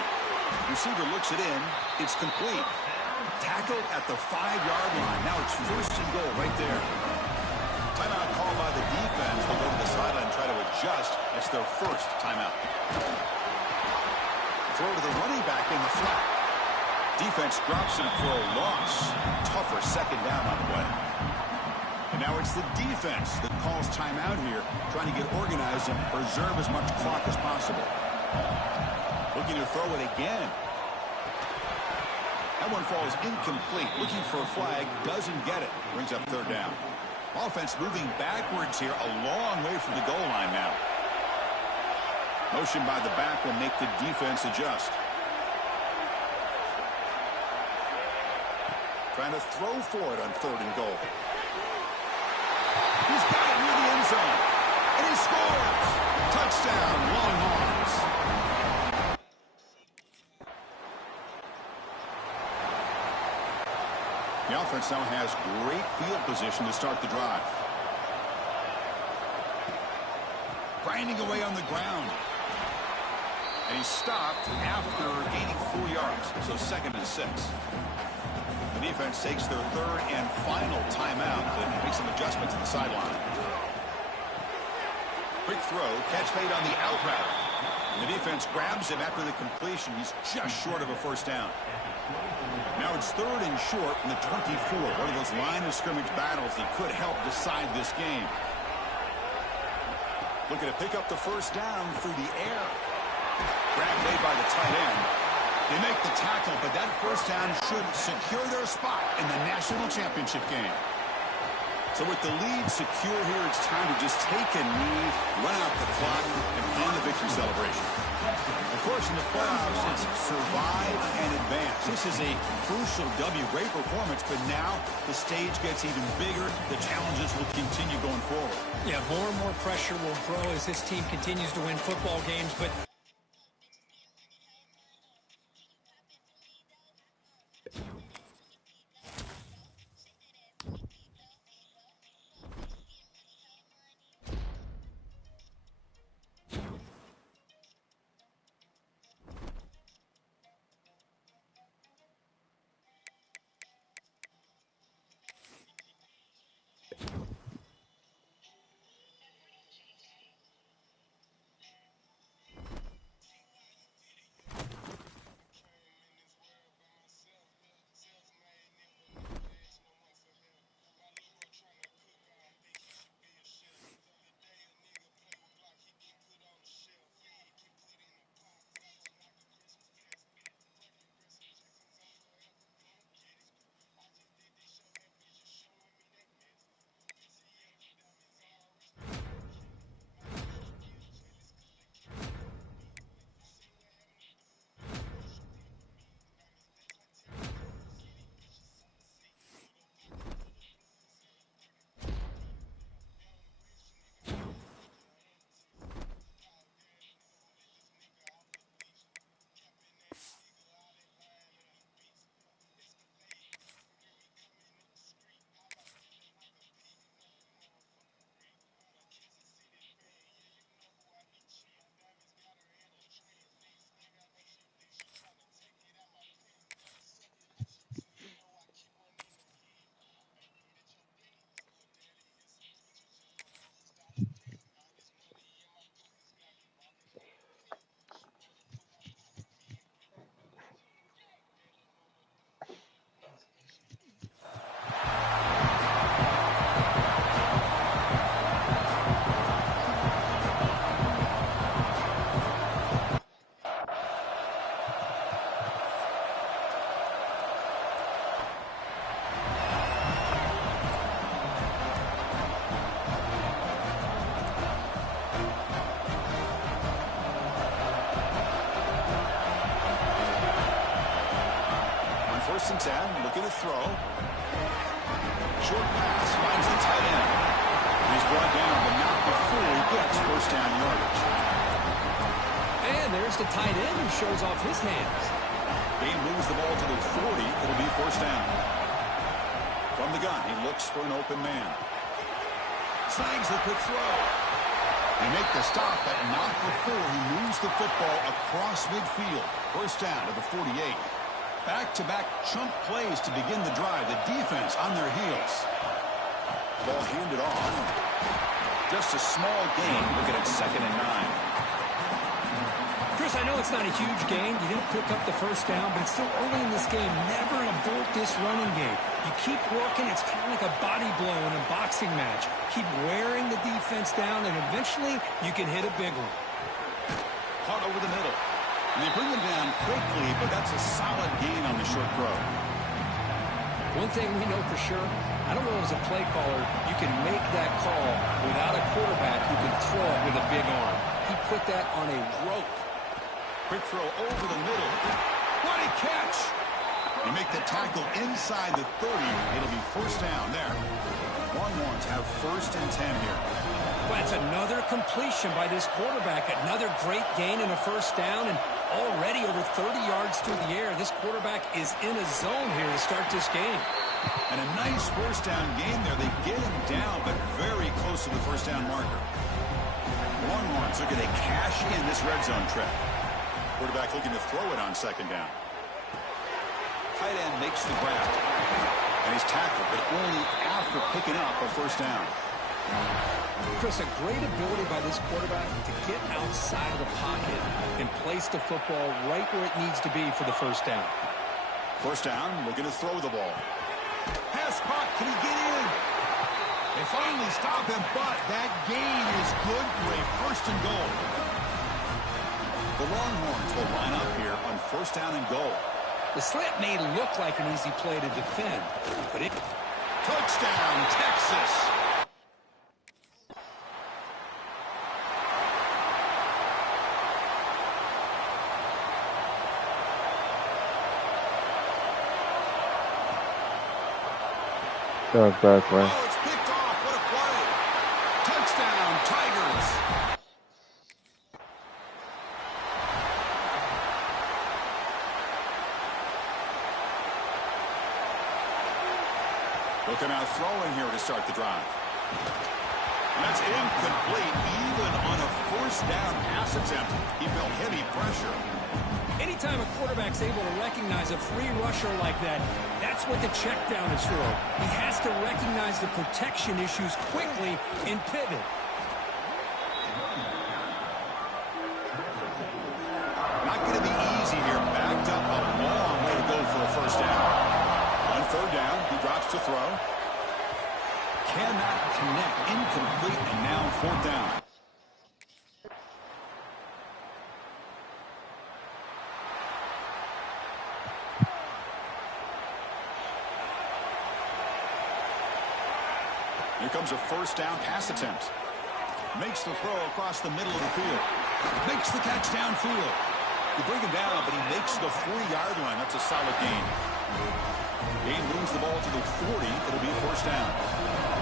Receiver looks it in. It's complete. Tackled at the 5-yard line. Now it's 1st and goal right there. Timeout called by the defense. They'll go to the sideline and try to adjust. It's their first timeout. Throw to the running back in the flat. Defense drops him for a loss. Tougher 2nd down on the way. And now it's the defense that calls timeout here, trying to get organized and preserve as much clock as possible. Looking to throw it again. That one falls incomplete. Looking for a flag. Doesn't get it. Brings up 3rd down. Offense moving backwards here. A long way from the goal line now. Motion by the back will make the defense adjust. Trying to throw for it on 3rd and goal. He's got it near the end zone. And he scores. Touchdown, Longhorns. The offense now has great field position to start the drive. Grinding away on the ground. And he's stopped after gaining 4 yards. So 2nd and 6. The defense takes their 3rd and final timeout and makes some adjustments at the sideline. Quick throw, catch made on the out route. The defense grabs him after the completion. He's just short of a first down. Now it's 3rd and short from the 24. One of those line of scrimmage battles that could help decide this game. Looking to pick up the first down through the air. Grab made by the tight end. They make the tackle, but that first down should secure their spot in the national championship game. So with the lead secure here, it's time to just take a knee, run out the clock, and plan the victory celebration. Of course, in the playoffs, it's survive and advance. This is a crucial W. Great performance, but now the stage gets even bigger. The challenges will continue going forward. Yeah, more and more pressure will grow as this team continues to win football games, but 1st and 10, looking to throw. Short pass finds the tight end. He's brought down, but not before he gets 1st down yardage. And there's the tight end who shows off his hands. He moves the ball to the 40. It'll be 1st down. From the gun, he looks for an open man. Snags the quick throw. They make the stop, but not before he moves the football across midfield. 1st down to the 48. Back-to-back chunk plays to begin the drive. The defense on their heels. Ball handed off. Just a small gain. Looking at 2nd and 9. Chris, I know it's not a huge gain. You didn't pick up the 1st down, but it's still early in this game. Never abort this running game. You keep working. It's kind of like a body blow in a boxing match. Keep wearing the defense down, and eventually you can hit a big one. Caught over the middle. And they bring him down quickly, but that's a solid gain on the short throw. One thing we know for sure, I don't know as a play caller, you can make that call without a quarterback who can throw it with a big arm. He put that on a rope. Quick throw over the middle. What a catch! They make the tackle inside the 30. It'll be 1st down there. Longhorns have 1st and 10 here. Well, that's another completion by this quarterback. Another great gain in a 1st down, and already over 30 yards through the air. This quarterback is in a zone here to start this game. And a nice 1st down gain there. They get him down, but very close to the 1st down marker. Longhorns looking to cash in this red zone trip. Quarterback looking to throw it on 2nd down. Tight end makes the grab. And he's tackled, but only after picking up a 1st down. Chris, a great ability by this quarterback to get outside of the pocket and place the football right where it needs to be for the 1st down. 1st down, looking to throw the ball. Pass caught, can he get in? They finally stop him, but that gain is good for a 1st and goal. The Longhorns will line up here on 1st down and goal. The slant may look like an easy play to defend, but it... Touchdown, Texas! That was bad play. Oh, it's picked off. What a play. Touchdown, Tigers. Looking out throwing here to start the drive. That's incomplete. Even on a 1st down pass attempt, he felt heavy pressure. Anytime a quarterback's able to recognize a free rusher like that, that's what the check down is for. He has to recognize the protection issues quickly and pivot. Not going to be easy here. Backed up a long way to go for a 1st down. On 3rd down, he drops to throw. Cannot connect. Incomplete, and now 4th down. Here comes a 1st down pass attempt. Makes the throw across the middle of the field. Makes the catch downfield. They bring him down, but he makes the 40-yard line. That's a solid gain. Gain moves the ball to the 40. It'll be 1st down.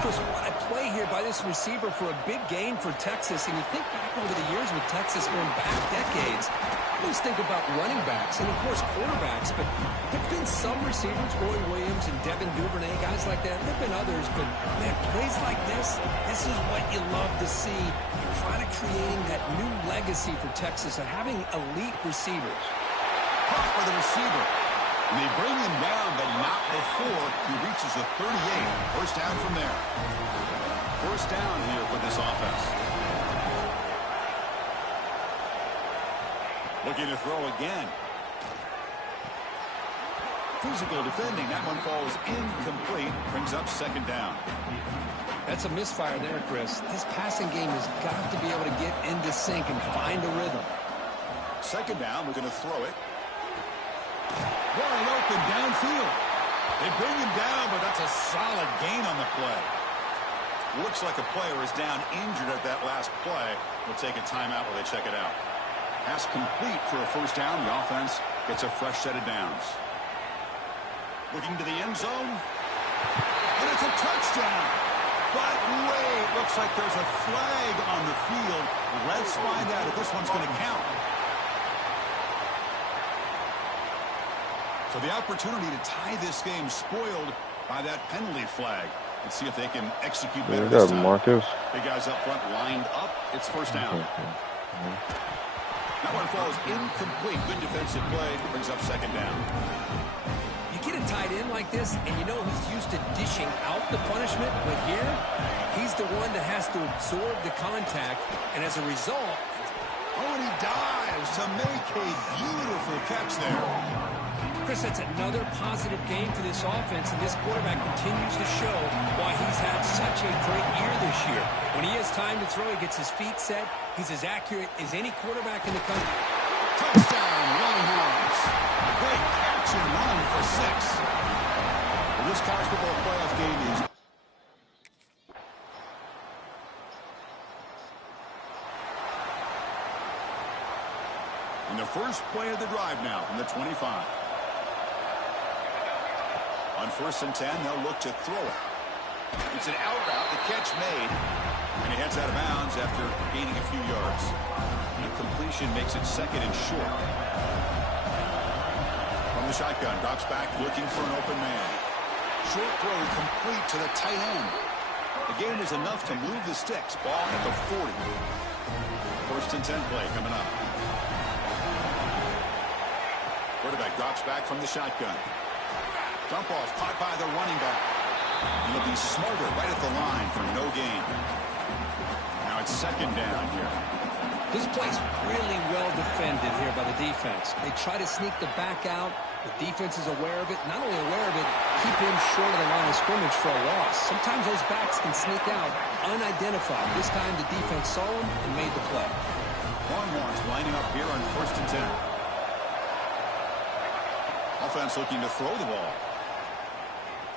Chris, what a play here by this receiver for a big gain for Texas. And you think back over the years with Texas going back decades, I always think about running backs and, of course, quarterbacks. But there have been some receivers, Roy Williams and Devin Duvernay, guys like that. There have been others, but, man, plays like this is what you love to see. Kind of creating that new legacy for Texas of having elite receivers. Caught for the receiver. And they bring him down, but not before he reaches the 38. 1st down from there. 1st down here for this offense. Looking to throw again. Physical defending. That one falls incomplete. Brings up 2nd down. That's a misfire there, Chris. This passing game has got to be able to get into sync and find a rhythm. 2nd down. We're going to throw it. Wide open downfield. They bring him down, but that's a solid gain on the play. Looks like a player is down injured at that last play. We'll take a timeout while they check it out. Pass complete for a 1st down. The offense gets a fresh set of downs. Looking to the end zone. And it's a touchdown. But wait, looks like there's a flag on the field. Let's find out if this one's going to count. So the opportunity to tie this game spoiled by that penalty flag. Let's see if they can execute better this time. Marcus. Big guys up front lined up. It's first down. That one falls incomplete. Good defensive play. Brings up second down. You get a tight end like this, and you know he's used to dishing out the punishment, but here, he's the one that has to absorb the contact, and as a result... Oh, and he dives to make a beautiful catch there. Chris, that's another positive game for this offense, and this quarterback continues to show why he's had such a great year this year. When he has time to throw, he gets his feet set. He's as accurate as any quarterback in the country. Touchdown, Longhorns. Great catch and run for 6. Well, this college football playoff game is... in the first play of the drive now from the 25. On 1st and 10, they'll look to throw it. It's an out route, the catch made, and he heads out of bounds after gaining a few yards. The completion makes it 2nd and short. From the shotgun, drops back, looking for an open man. Short throw complete to the tight end. The game is enough to move the sticks. Ball at the 40. 1st and 10 play coming up. Quarterback drops back from the shotgun. Dump off caught by the running back. And he'll be smarter right at the line for no gain. Now it's 2nd down here. This play's really well defended here by the defense. They try to sneak the back out. The defense is aware of it. Not only aware of it, keep him short of the line of scrimmage for a loss. Sometimes those backs can sneak out unidentified. This time the defense saw him and made the play. Longhorns lining up here on 1st and 10. Offense looking to throw the ball.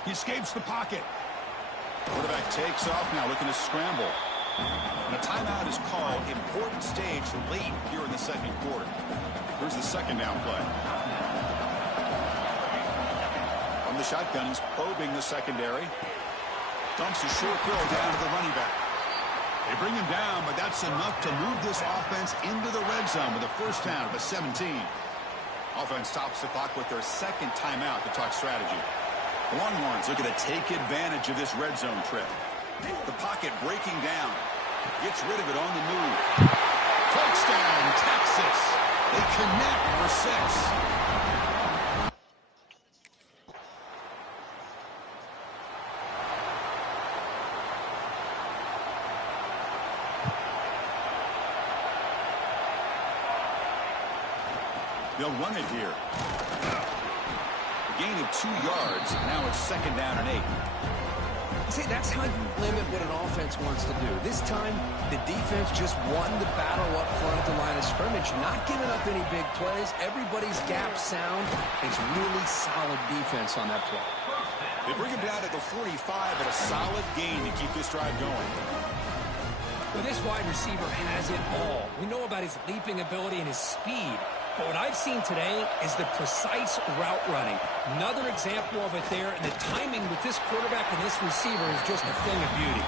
He escapes the pocket. Quarterback takes off now, looking to scramble. And a timeout is called. Important stage late here in the 2nd quarter. Here's the 2nd down play. From the shotgun, he's probing the secondary. Dumps a short throw down to the running back. They bring him down, but that's enough to move this offense into the red zone with a 1st down at the 17. Offense stops the clock with their 2nd timeout to talk strategy. The Longhorns looking to take advantage of this red zone trip. The pocket breaking down. Gets rid of it on the move. Touchdown, Texas. They connect for 6. They'll run it here. A gain of 2 yards. Now it's 2nd down and 8. See, that's how you limit what an offense wants to do. This time, the defense just won the battle up front at the line of scrimmage, not giving up any big plays. Everybody's gap sound. It's really solid defense on that play. They bring him down at the 45 at a solid gain to keep this drive going. Well, this wide receiver has it all. We know about his leaping ability and his speed. But what I've seen today is the precise route running. Another example of it there, and the timing with this quarterback and this receiver is just a thing of beauty.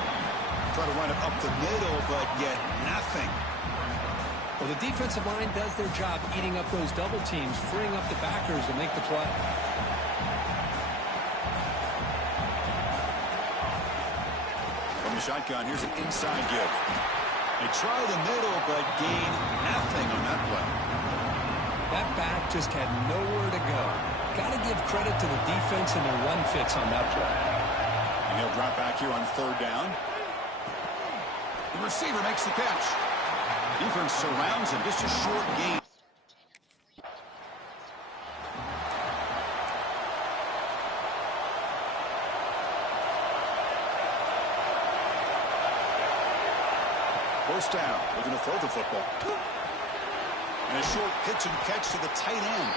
Try to run it up the middle, but yet nothing. Well, the defensive line does their job eating up those double teams, freeing up the backers to make the play. From the shotgun, here's an inside give. They try the middle, but gain nothing on that play. That back just had nowhere to go. Got to give credit to the defense and their run fits on that play. And he'll drop back here on 3rd down. The receiver makes the catch. Defense surrounds him. Just a short gain. First down. Looking to throw the football. And a short pitch and catch to the tight end.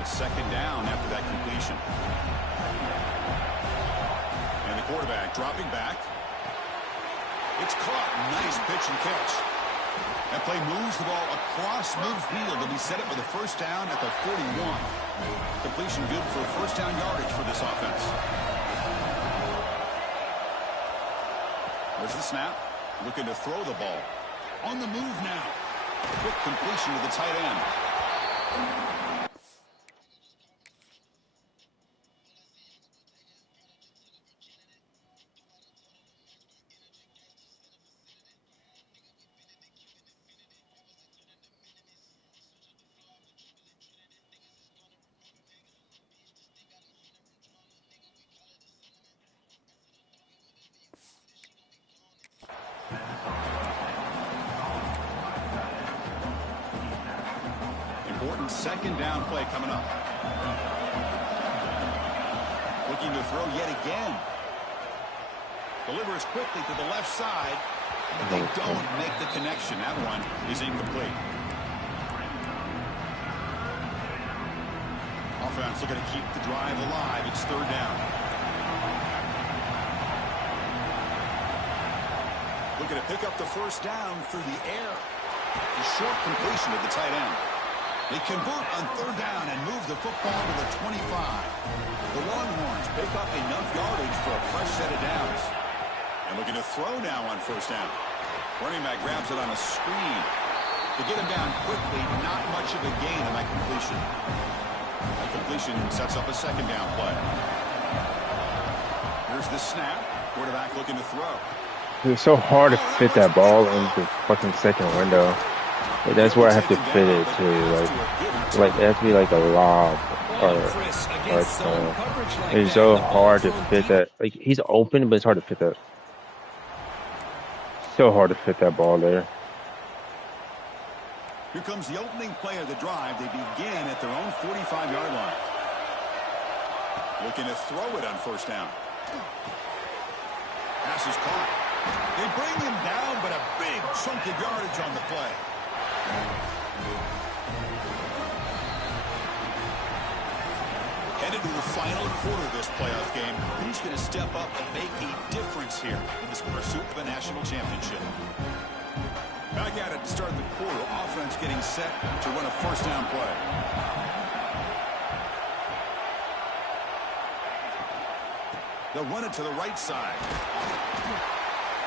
It's 2nd down after that completion. And the quarterback dropping back. It's caught. Nice pitch and catch. That play moves the ball across midfield to be set up with a first down at the 41. Completion good for first down yardage for this offense. There's the snap. Looking to throw the ball. On the move now. Quick completion to the tight end. Important second down play coming up. Looking to throw yet again. Delivers quickly to the left side. But they don't make the connection. That one is incomplete. Offense looking to keep the drive alive. It's third down. Looking to pick up the first down through the air. A short completion to the tight end. They convert on third down and move the football to the 25. The Longhorns pick up enough yardage for a fresh set of downs. And looking to throw now on first down. Running back grabs it on a screen. To get him down quickly, not much of a gain on that completion. That completion sets up a second down play. Here's the snap. Quarterback looking to throw. It's so hard to fit that ball in the fucking second window. Like, that's where I have to fit it to. Like it has to be like a lob or it's so hard to fit that. Like, he's open, but it's hard to fit that. So hard to fit that ball there. Here comes the opening play of the drive. They begin at their own 45-yard line. Looking to throw it on first down. Pass is caught. They bring him down, but a big chunk of yardage on the play. Headed to the final quarter of this playoff game. Who's going to step up and make a difference here in this pursuit of a national championship? Back at it to start the quarter. Offense getting set to run a first down play. They'll run it to the right side.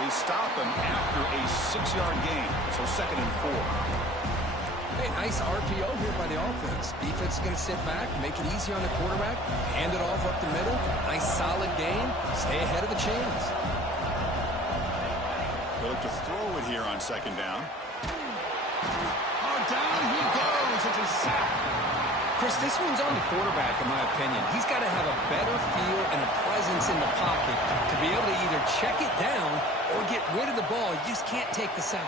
They stop him after a 6-yard gain. So second and 4. Hey, nice RPO here by the offense. Defense is going to sit back, make it easy on the quarterback, hand it off up the middle. Nice solid gain. Stay ahead of the chains. They'll look to throw it here on second down. Oh, down he goes. It's a sack. Chris, this one's on the quarterback, in my opinion. He's got to have a better feel and a presence in the pocket to be able to either check it down or get rid of the ball. You just can't take the sack.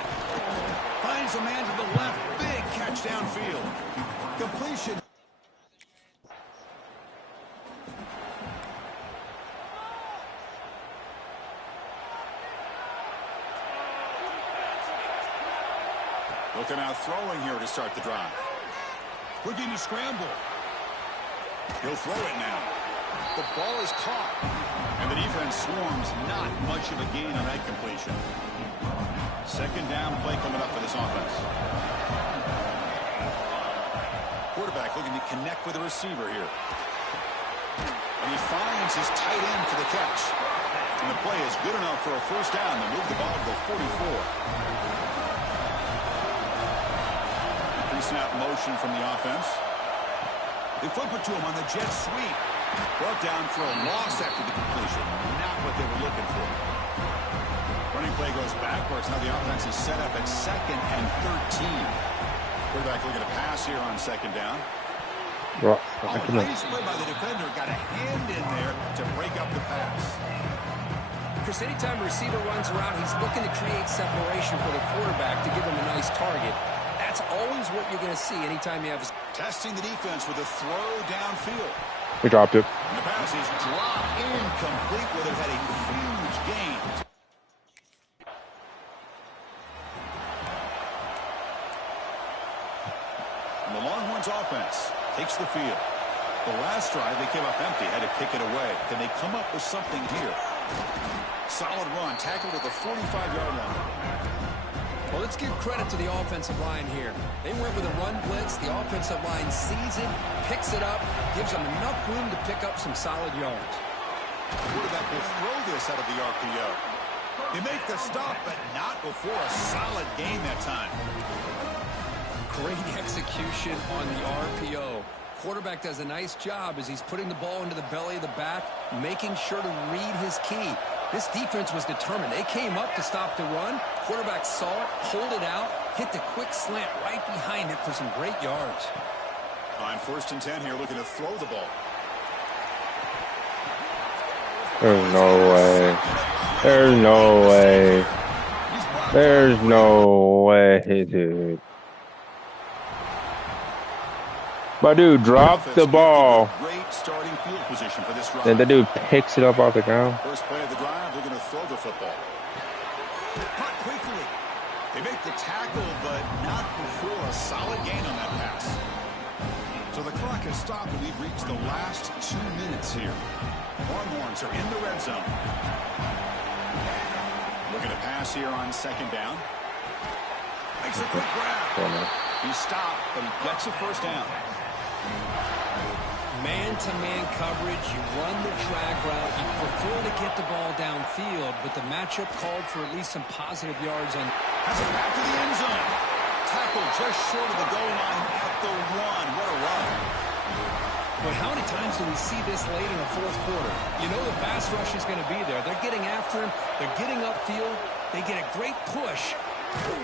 Finds a man to the left. Big catch downfield. Completion. Looking out throwing here to start the drive. Looking to scramble. He'll throw it now. The ball is caught. And the defense swarms. Not much of a gain on that completion. Second down play coming up for this offense. Quarterback looking to connect with the receiver here. And he finds his tight end for the catch. And the play is good enough for a first down to move the ball to the 44. Pre-snap motion from the offense. They flip it to him on the jet sweep. Brought down for a loss after the completion. Not what they were looking for. Running play goes backwards. Now the offense is set up at second and 13. Quarterback looking to pass here on second down. Nice play by the defender. Got a hand in there to break up the pass. Chris, anytime a receiver runs around, he's looking to create separation for the quarterback to give him a nice target. That's always what you're going to see anytime you have a... Testing the defense with a throw downfield. We dropped it. And the pass is dropped incomplete where they've had a huge gain. And the Longhorns offense takes the field. The last drive, they came up empty, had to kick it away. Can they come up with something here? Solid run, tackled at the 45-yard line. Well, let's give credit to the offensive line here. They went with a run blitz. The offensive line sees it, picks it up, gives them enough room to pick up some solid yards. Quarterback will throw this out of the RPO. They make the stop, but not before a solid gain that time. Great execution on the RPO. Quarterback does a nice job as he's putting the ball into the belly of the back, making sure to read his key. This defense was determined. They came up to stop the run. Quarterback saw it, pulled it out, hit the quick slant right behind it for some great yards. On 1st and 10 here, looking to throw the ball. There's no way. There's no way. There's no way, dude. My dude dropped the ball. Great starting field position for this drive. And the dude picks it up off the ground. First play of the drive, they're going to throw the football. Caught quickly. They make the tackle, but not before a solid gain on that pass. So the clock has stopped, and we've reached the last 2 minutes here. Longhorns are in the red zone. Looking to pass here on 2nd down. Makes a quick grab. He's stopped, but he gets a first down. Man-to-man coverage, you run the drag route, you prefer to get the ball downfield, but the matchup called for at least some positive yards on. Has it back to the end zone. Tackle just short of the goal line at the 1. What a run. But how many times do we see this late in the 4th quarter? You know the pass rush is going to be there. They're getting after him. They're getting upfield. They get a great push.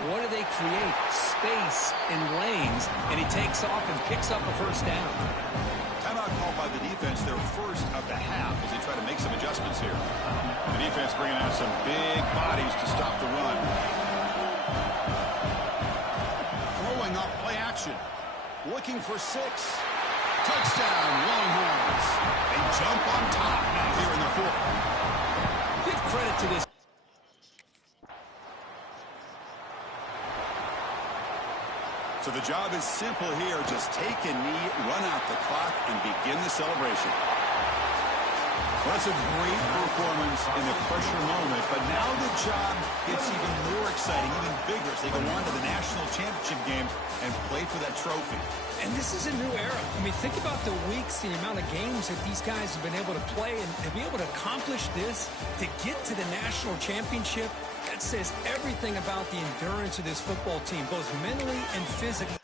What do they create? Space in lanes, and he takes off and picks up a first down. Timeout called by the defense, their first of the half, as they try to make some adjustments here. The defense bringing out some big bodies to stop the run. Throwing up play action. Looking for 6. Touchdown, Longhorns. They jump on top now here in the 4th. Give credit to this. So the job is simple here. Just take a knee, run out the clock, and begin the celebration. Well, that's a great performance in the pressure moment, but now the job gets even more exciting, even bigger as they go on to the national championship game and play for that trophy. And this is a new era. I mean, think about the weeks, the amount of games that these guys have been able to play, and to be able to accomplish this, to get to the national championship, that says everything about the endurance of this football team, both mentally and physically.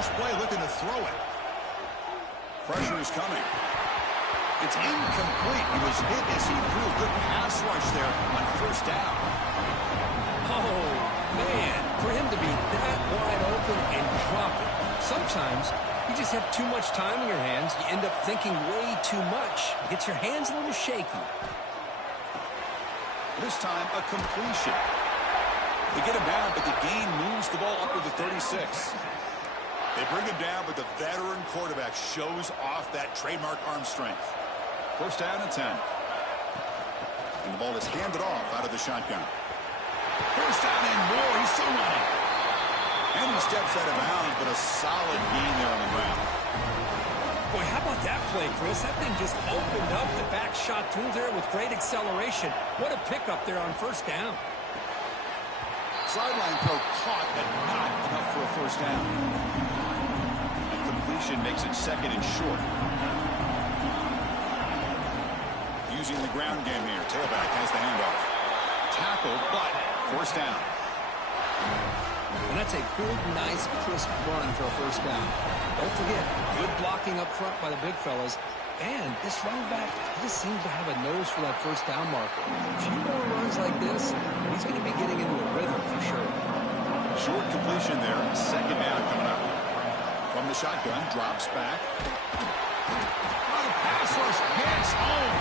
First play looking to throw it. Pressure is coming. It's incomplete. He was hit as he threw. Good pass rush there on first down. Oh, man, for him to be that wide open and drop it. Sometimes you just have too much time in your hands. You end up thinking way too much. Gets your hands a little shaky. This time, a completion. They get him down, but the gain moves the ball up to the 36. They bring him down, but the veteran quarterback shows off that trademark arm strength. First down and 10. And the ball is handed off out of the shotgun. First down and more. He's still running. And he steps out of bounds, but a solid gain there on the ground. Boy, how about that play, Chris? That thing just opened up. The back shot through there with great acceleration. What a pickup there on first down. Sideline throw caught, but not enough for a first down. A completion makes it second and short. Using the ground game here. Tailback has the handoff. Tackled, but first down. And that's a good, nice, crisp run for a first down. Don't forget, good blocking up front by the big fellas. And this running back just seems to have a nose for that first down marker. A few more runs like this, he's going to be getting into a rhythm for sure. Short completion there. Second down coming up. From the shotgun, drops back. Pass rush gets home.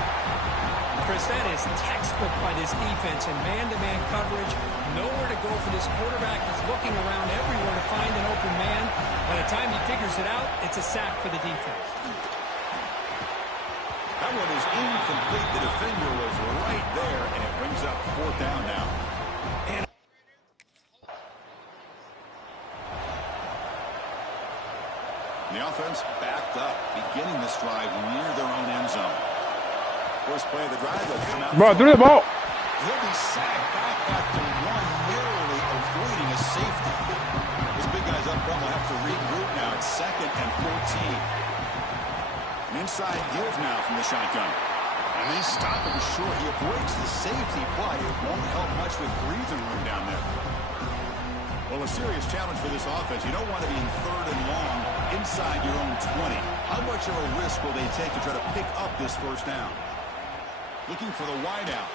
Chris, that is textbook by this defense and man-to-man coverage. Nowhere to go for this quarterback. He's looking around everywhere to find an open man. By the time he figures it out, it's a sack for the defense. That one is incomplete. The defender was right there, and it brings up fourth down now. And the offense backed up, beginning this drive near their own end zone. First play of the drive, they'll come out. Bro, threw the ball. He'll be sacked back after one, narrowly avoiding a safety. This big guy's up front will have to regroup now. It's second and 14. An inside give now from the shotgun. And they stop him short. He avoids the safety, but it won't help much with breathing room down there. Well, a serious challenge for this offense. You don't want to be in third and long inside your own 20. How much of a risk will they take to try to pick up this first down? Looking for the wideout.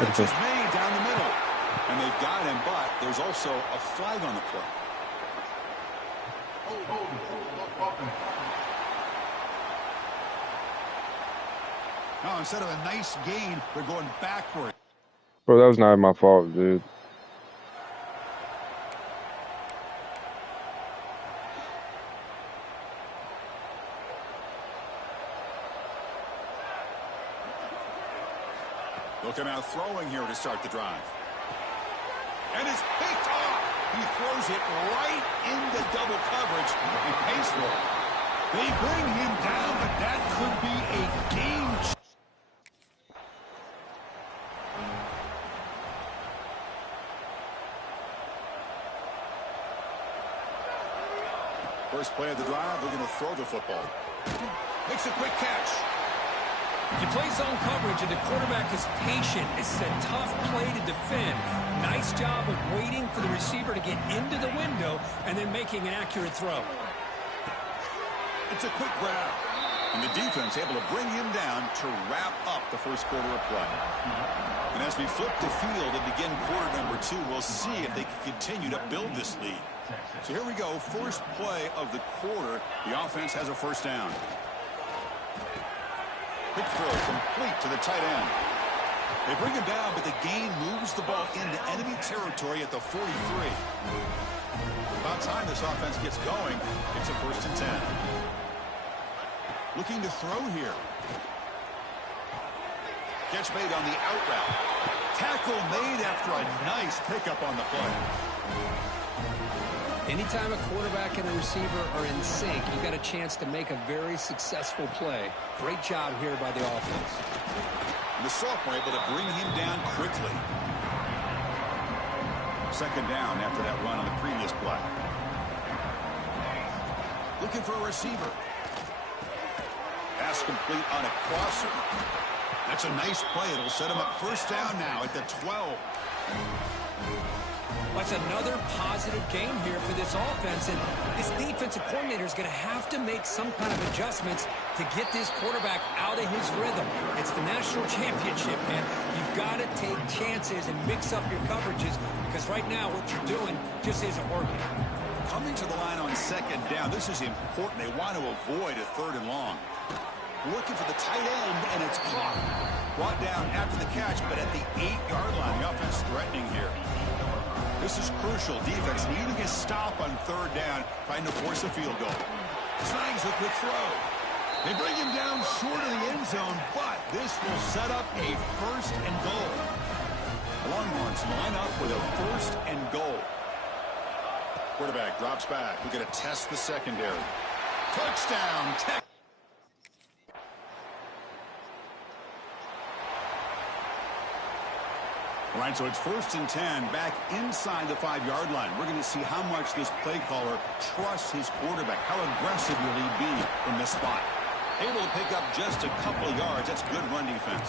Catch is made down the middle. And they've got him, but there's also a flag on the play. Now, instead of a nice gain, they're going backward. Bro, that was not my fault, dude. Looking out throwing here to start the drive. And it's picked off. He throws it right into double coverage. He pays for it. They bring him down, but that could be a game changer. First play of the drive, they're going to throw the football. Makes a quick catch. You play zone coverage and the quarterback is patient. It's a tough play to defend. Nice job of waiting for the receiver to get into the window and then making an accurate throw. It's a quick grab. And the defense able to bring him down to wrap up the first quarter of play. And as we flip the field and begin quarter number 2, we'll see if they can continue to build this lead. So here we go. First play of the quarter. The offense has a first down. Quick throw complete to the tight end. They bring him down, but the gain moves the ball into enemy territory at the 43. About time this offense gets going. It's a first and 10. Looking to throw here. Catch made on the out route. Tackle made after a nice pickup on the play. Anytime a quarterback and a receiver are in sync, you got a chance to make a very successful play. Great job here by the offense. The sophomore able to bring him down quickly. Second down after that run on the previous play. Looking for a receiver. Pass complete on a crosser. That's a nice play. It'll set him up first down now at the 12. That's another positive game here for this offense, and this defensive coordinator is going to have to make some kind of adjustments to get this quarterback out of his rhythm. It's the national championship, man. You've got to take chances and mix up your coverages, because right now what you're doing just isn't working. Coming to the line on second down, this is important. They want to avoid a 3rd and long. Looking for the tight end, and it's caught. Brought down after the catch, but at the 8-yard line. The offense threatening here. This is crucial. Defense needing a stop on 3rd down, trying to force a field goal. Snags a quick throw. They bring him down short of the end zone, but this will set up a 1st and goal. Longhorns line up with a 1st and goal. Quarterback drops back. We're going to test the secondary. Touchdown, Texas. All right, so it's 1st and 10 back inside the 5-yard line. We're going to see how much this play caller trusts his quarterback. How aggressive will he be from this spot? Able to pick up just a couple of yards. That's good run defense.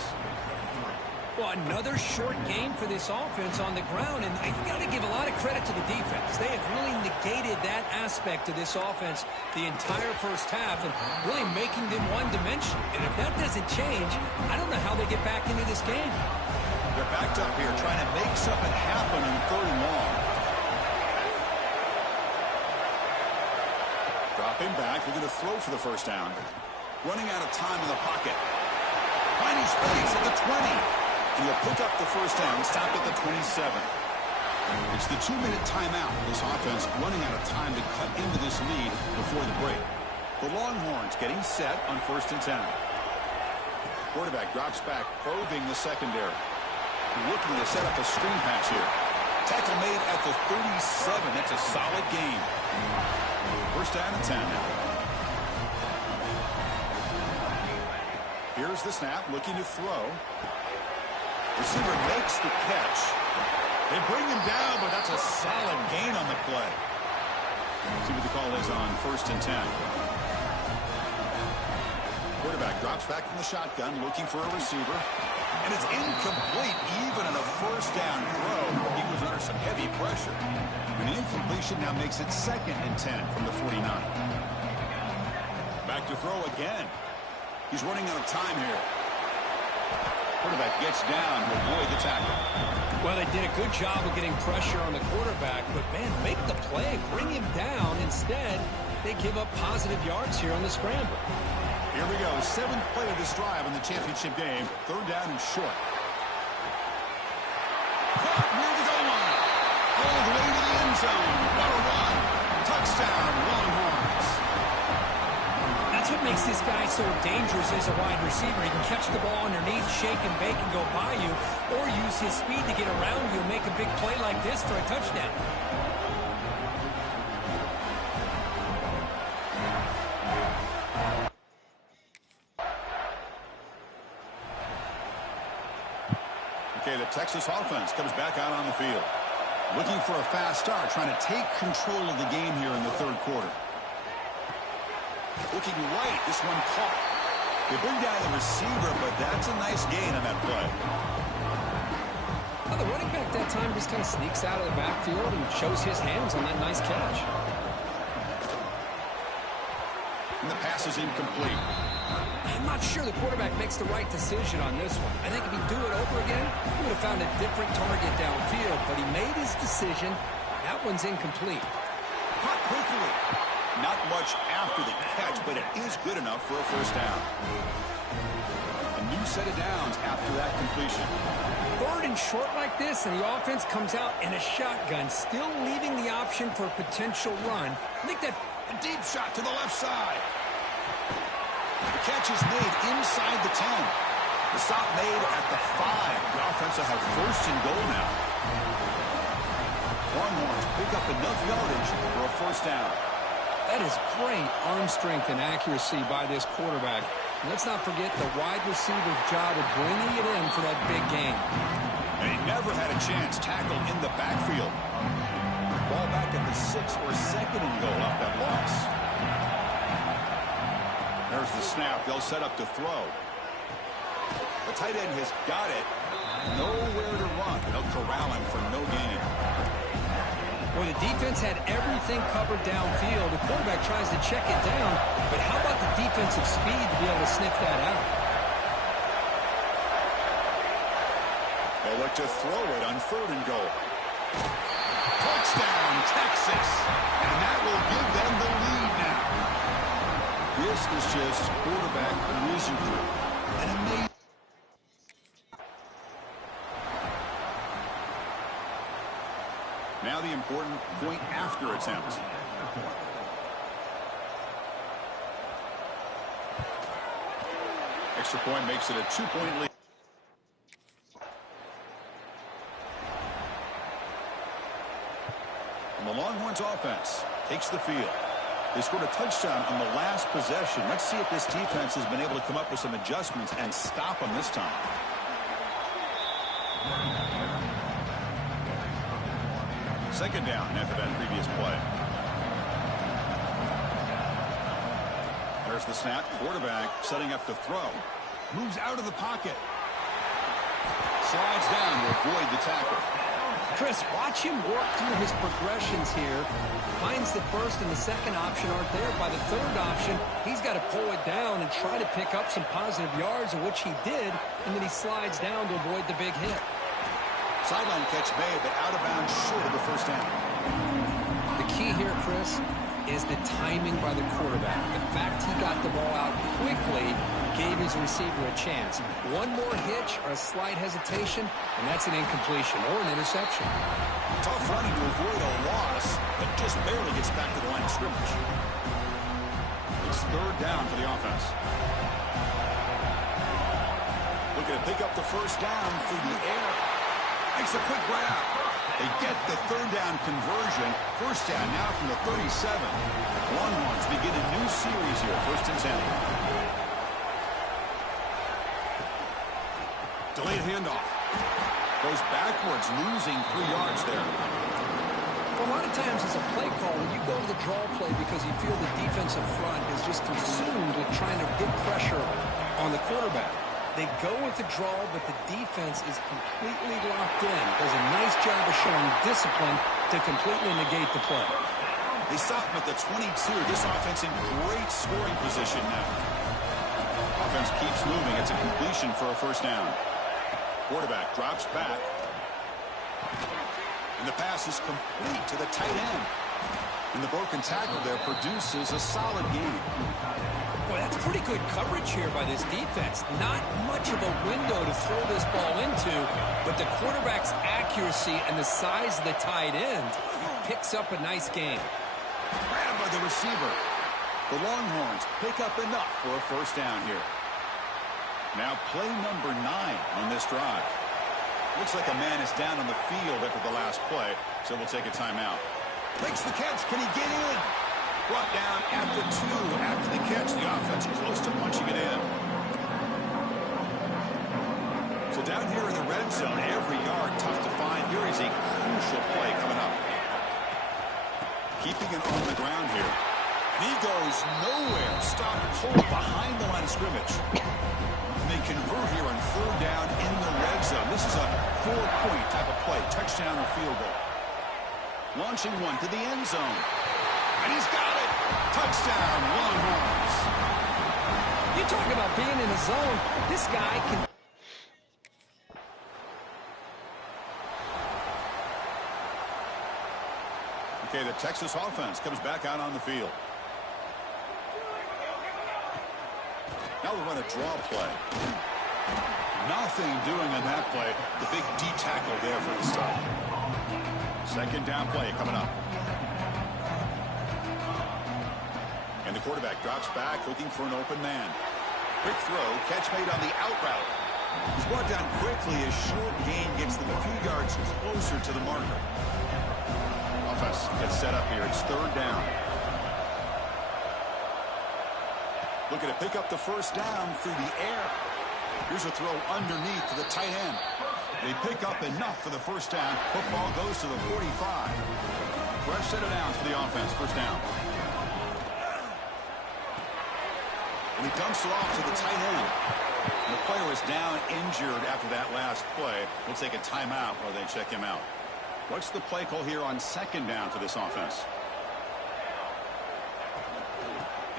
Well, another short game for this offense on the ground, and you got to give a lot of credit to the defense. They have really negated that aspect of this offense the entire first half and really making them one-dimensional. And if that doesn't change, I don't know how they get back into this game. They're backed up here, trying to make something happen on 3rd and long. Dropping back, they're going to throw for the 1st down. Running out of time in the pocket. Finding space at the 20. And he'll pick up the 1st down and stop at the 27. It's the 2-minute timeout. This offense running out of time to cut into this lead before the break. The Longhorns getting set on 1st and 10. Quarterback drops back, probing the secondary. Looking to set up a screen pass here. Tackle made at the 37. That's a solid gain. 1st down and 10 now. Here's the snap, looking to throw. Receiver makes the catch. They bring him down, but that's a solid gain on the play. See what the call is on 1st and 10. Quarterback drops back from the shotgun, looking for a receiver. And it's incomplete, even in a 1st down throw. He was under some heavy pressure. An incompletion now makes it 2nd and 10 from the 49. Back to throw again. He's running out of time here. Quarterback gets down to avoid the tackle. Well, they did a good job of getting pressure on the quarterback, but, man, make the play, bring him down. Instead, they give up positive yards here on the scramble. Here we go, 7th play of this drive in the championship game. 3rd down and short. Caught near the goal line. All the way to the end zone. Number 1. Touchdown, Longhorns. That's what makes this guy so dangerous as a wide receiver. He can catch the ball underneath, shake and bake and go by you, or use his speed to get around you and make a big play like this for a touchdown. Okay, the Texas offense comes back out on the field. Looking for a fast start, trying to take control of the game here in the 3rd quarter. Looking right, this one caught. They bring down the receiver, but that's a nice gain on that play. Well, the running back that time just kind of sneaks out of the backfield and shows his hands on that nice catch. And the pass is incomplete. I'm not sure the quarterback makes the right decision on this one. I think if he'd do it over again, he would have found a different target downfield, but he made his decision. That one's incomplete. Caught quickly. Not much after the catch, but it is good enough for a 1st down. A new set of downs after that completion. 3rd and short like this, and the offense comes out in a shotgun, still leaving the option for a potential run. I think that A deep shot to the left side. The catch is made inside the 10. The stop made at the 5. The offense will have 1st and goal now. Longhorns pick up enough yardage for a 1st down. That is great arm strength and accuracy by this quarterback. And let's not forget the wide receiver's job of bringing it in for that big game. And he never had a chance tackled in the backfield. Ball back at the 6 or 2nd and goal off that loss. There's the snap. They'll set up to throw. The tight end has got it. Nowhere to run. They'll corral him for no gain. Well, the defense had everything covered downfield. The quarterback tries to check it down, but how about the defensive speed to be able to sniff that out? They'll look to throw it on 3rd and goal. Touchdown, Texas. And that will give them the lead now. This is just quarterback whizzing through. An amazing. Now the important point after attempt. Extra point makes it a 2-point lead. And the Longhorns offense takes the field. They scored a touchdown on the last possession. Let's see if this defense has been able to come up with some adjustments and stop them this time. Second down after that previous play. There's the snap. Quarterback setting up to throw. Moves out of the pocket. Slides down to avoid the tackle. Chris, watch him work through his progressions here. Finds the first and the second option aren't there. By the third option, he's got to pull it down and try to pick up some positive yards, of which he did, and then he slides down to avoid the big hit. Sideline catch made, but out of bounds short of the first down. The key here, Chris, is the timing by the quarterback. The fact he got the ball out quickly gave his receiver a chance. One more hitch or a slight hesitation, and that's an incompletion or an interception. Tough running to avoid a loss, but just barely gets back to the line of scrimmage. It's 3rd down for the offense. Looking to pick up the first down through the air. Makes a quick grab. They get the 3rd down conversion. First down now from the 37. Longhorns begin a new series here. 1st and 10. Delayed handoff. Goes backwards, losing 3 yards there. Well, a lot of times as a play caller, you go to the draw play because you feel the defensive front is just consumed with trying to get pressure on the quarterback. They go with the draw, but the defense is completely locked in. Does a nice job of showing discipline to completely negate the play. They stop him at the 22. This offense in great scoring position now. Offense keeps moving. It's a completion for a first down. Quarterback drops back. And the pass is complete to the tight end. And the broken tackle there produces a solid gain. Boy, that's pretty good coverage here by this defense. Not much of a window to throw this ball into, but the quarterback's accuracy and the size of the tight end picks up a nice gain. Grabbed by the receiver. The Longhorns pick up enough for a first down here. Now play number 9 on this drive. Looks like a man is down on the field after the last play, so we'll take a timeout. Makes the catch. Can he get in? Brought down at the 2 after the catch. The offense close to punching it in. So down here in the red zone, every yard tough to find. Here is a crucial play coming up. Keeping it on the ground here. And he goes nowhere. Stop cold behind the line of scrimmage. And they convert here on 3rd down in the red zone. This is a 4-point type of play. Touchdown or field goal. Launching one to the end zone. And he's got it. Touchdown, Longhorns. You talk about being in a zone. This guy can... Okay, the Texas offense comes back out on the field. Now we run a draw play. Nothing doing on that play. The big D tackle there for the stop. 2nd down play coming up. And the quarterback drops back looking for an open man. Quick throw, catch made on the out route. He's brought down quickly as short gain gets them a few yards closer to the marker. Offense gets set up here. It's 3rd down. Looking to pick up the first down through the air. Here's a throw underneath to the tight end. They pick up enough for the first down. Football goes to the 45. Fresh set of downs for the offense. First down. And he dumps it off to the tight end. And the player is down injured after that last play. We'll take a timeout while they check him out. What's the play call here on second down for this offense?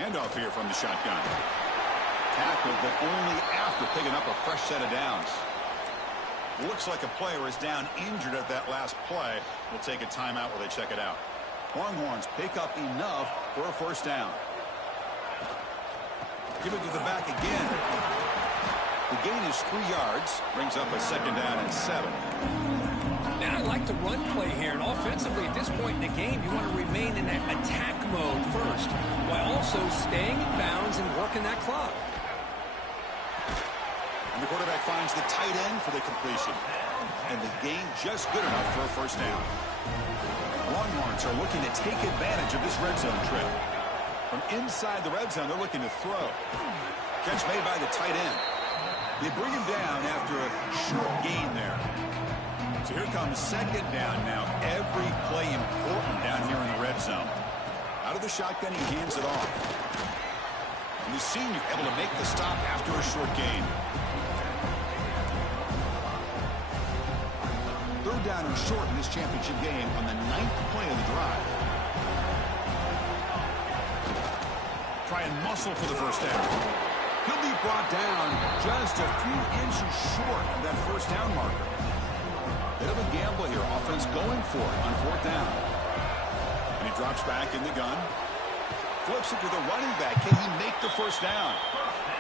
Handoff here from the shotgun. Tackled, but only after picking up a fresh set of downs. Looks like a player is down injured at that last play. We'll take a timeout while they check it out. Longhorns pick up enough for a first down. Give it to the back again. The gain is 3 yards. Brings up a second down and 7. Now I like the run play here, and offensively at this point in the game, you want to remain in that attack mode first, while also staying in bounds and working that clock. And the quarterback finds the tight end for the completion. And the gain just good enough for a first down. Longhorns are looking to take advantage of this red zone trip. From inside the red zone, they're looking to throw. Catch made by the tight end. They bring him down after a short gain there. So here comes second down now. Every play important down here in the red zone. Out of the shotgun, he hands it off. And the senior able to make the stop after a short gain. Third down and short in this championship game on the 9th play of the drive. Try and muscle for the first down. He'll be brought down just a few inches short of that first down marker. Bit of a gamble here. Offense going for it on 4th down. And he drops back in the gun. Flips it to the running back. Can he make the first down?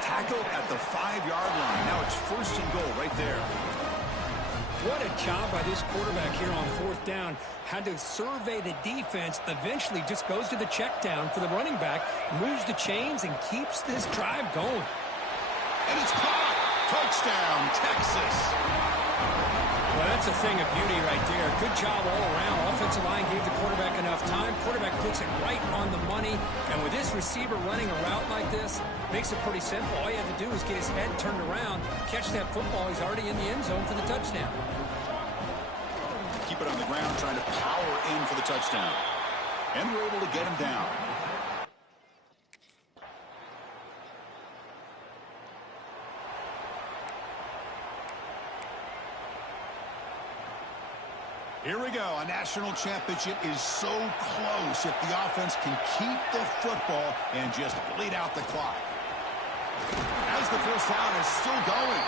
Tackled at the 5-yard line. Now it's 1st and goal right there. What a job by this quarterback here on 4th down. Had to survey the defense. Eventually just goes to the check down for the running back. Moves the chains and keeps this drive going. And it's caught. Touchdown, Texas. Well, that's a thing of beauty right there. Good job all around. Offensive line gave the quarterback enough time. Quarterback puts it right on the money. And with this receiver running a route like this, makes it pretty simple. All you have to do is get his head turned around, catch that football. He's already in the end zone for the touchdown. Keep it on the ground, trying to power in for the touchdown. And we're able to get him down. Here we go. A national championship is so close if the offense can keep the football and just bleed out the clock. As the first down is still going.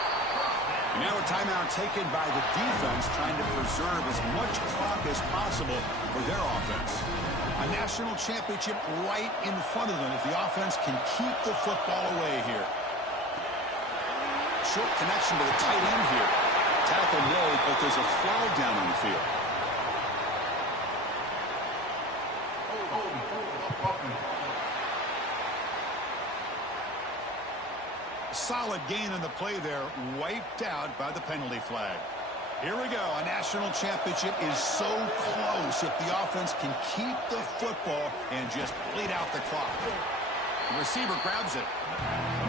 And now a timeout taken by the defense, trying to preserve as much clock as possible for their offense. A national championship right in front of them if the offense can keep the football away here. Short connection to the tight end here. Tackle made, but there's a flag down on the field. Solid gain on the play there, wiped out by the penalty flag. Here we go. A national championship is so close if the offense can keep the football and just bleed out the clock. The receiver grabs it.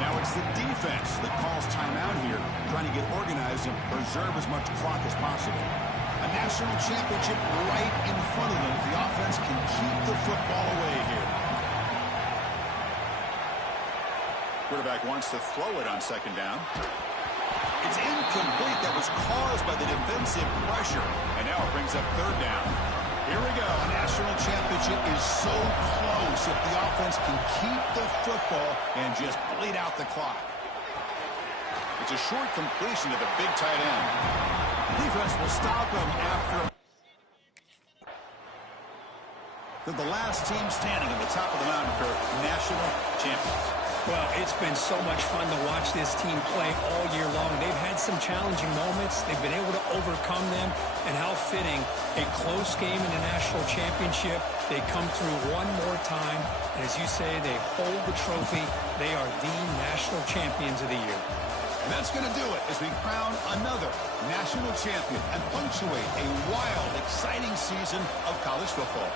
Now it's the defense that calls timeout here, trying to get organized and preserve as much clock as possible. A national championship right in front of them if the offense can keep the football away here. Quarterback wants to throw it on second down. It's incomplete. That was caused by the defensive pressure. And now it brings up third down. Here we go. A national championship is so close if the offense can keep the football and just bleed out the clock. It's a short completion to the big tight end. Defense will stop him after the last team standing at the top of the mountain for national champions. Well, it's been so much fun to watch this team play all year long. They've had some challenging moments. They've been able to overcome them. And how fitting, a close game in the national championship. They come through one more time. And as you say, they hold the trophy. They are the national champions of the year. And that's going to do it as we crown another national champion and punctuate a wild, exciting season of college football.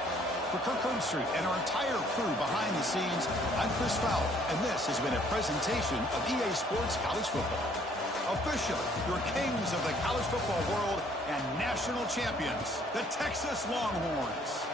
For Kirk Herbstreit and our entire crew behind the scenes, I'm Chris Fowler, and this has been a presentation of EA Sports College Football. Officially, your kings of the college football world and national champions, the Texas Longhorns.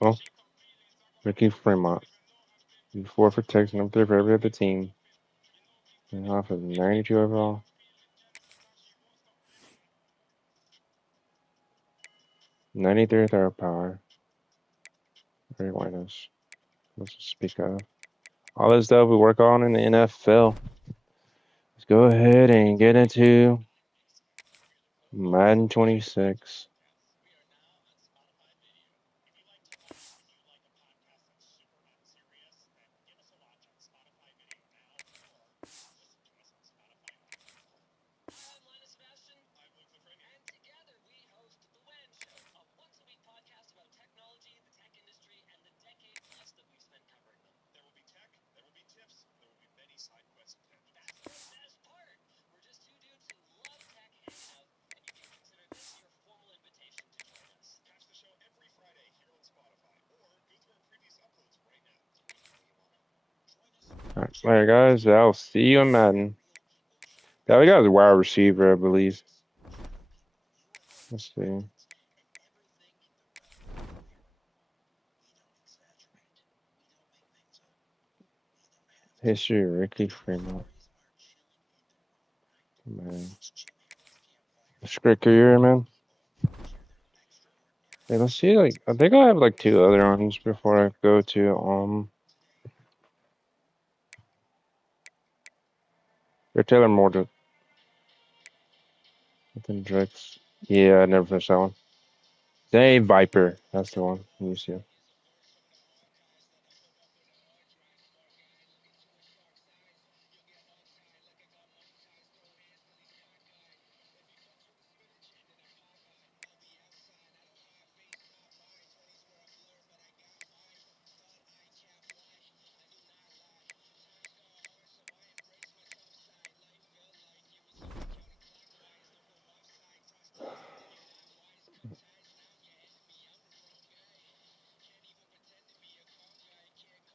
Well, Ricky Fremont. 4 for Texas, number 3 for every other team. And off of 92 overall. 93 throw power. Very white. Let's speak of. All this stuff we work on in the NFL. Let's go ahead and get into Madden 26. Alright, later guys. I'll see you in Madden. Yeah, we got a wide receiver, I believe. Let's see. History of Ricky Fremont. Man. It's a great career, man. Hey, let's see, like, I think I have like 2 other ones before I go to, or Taylor Moore. Nathan Drex. Yeah, I never finished that one. Dave Viper. That's the one. Let me see.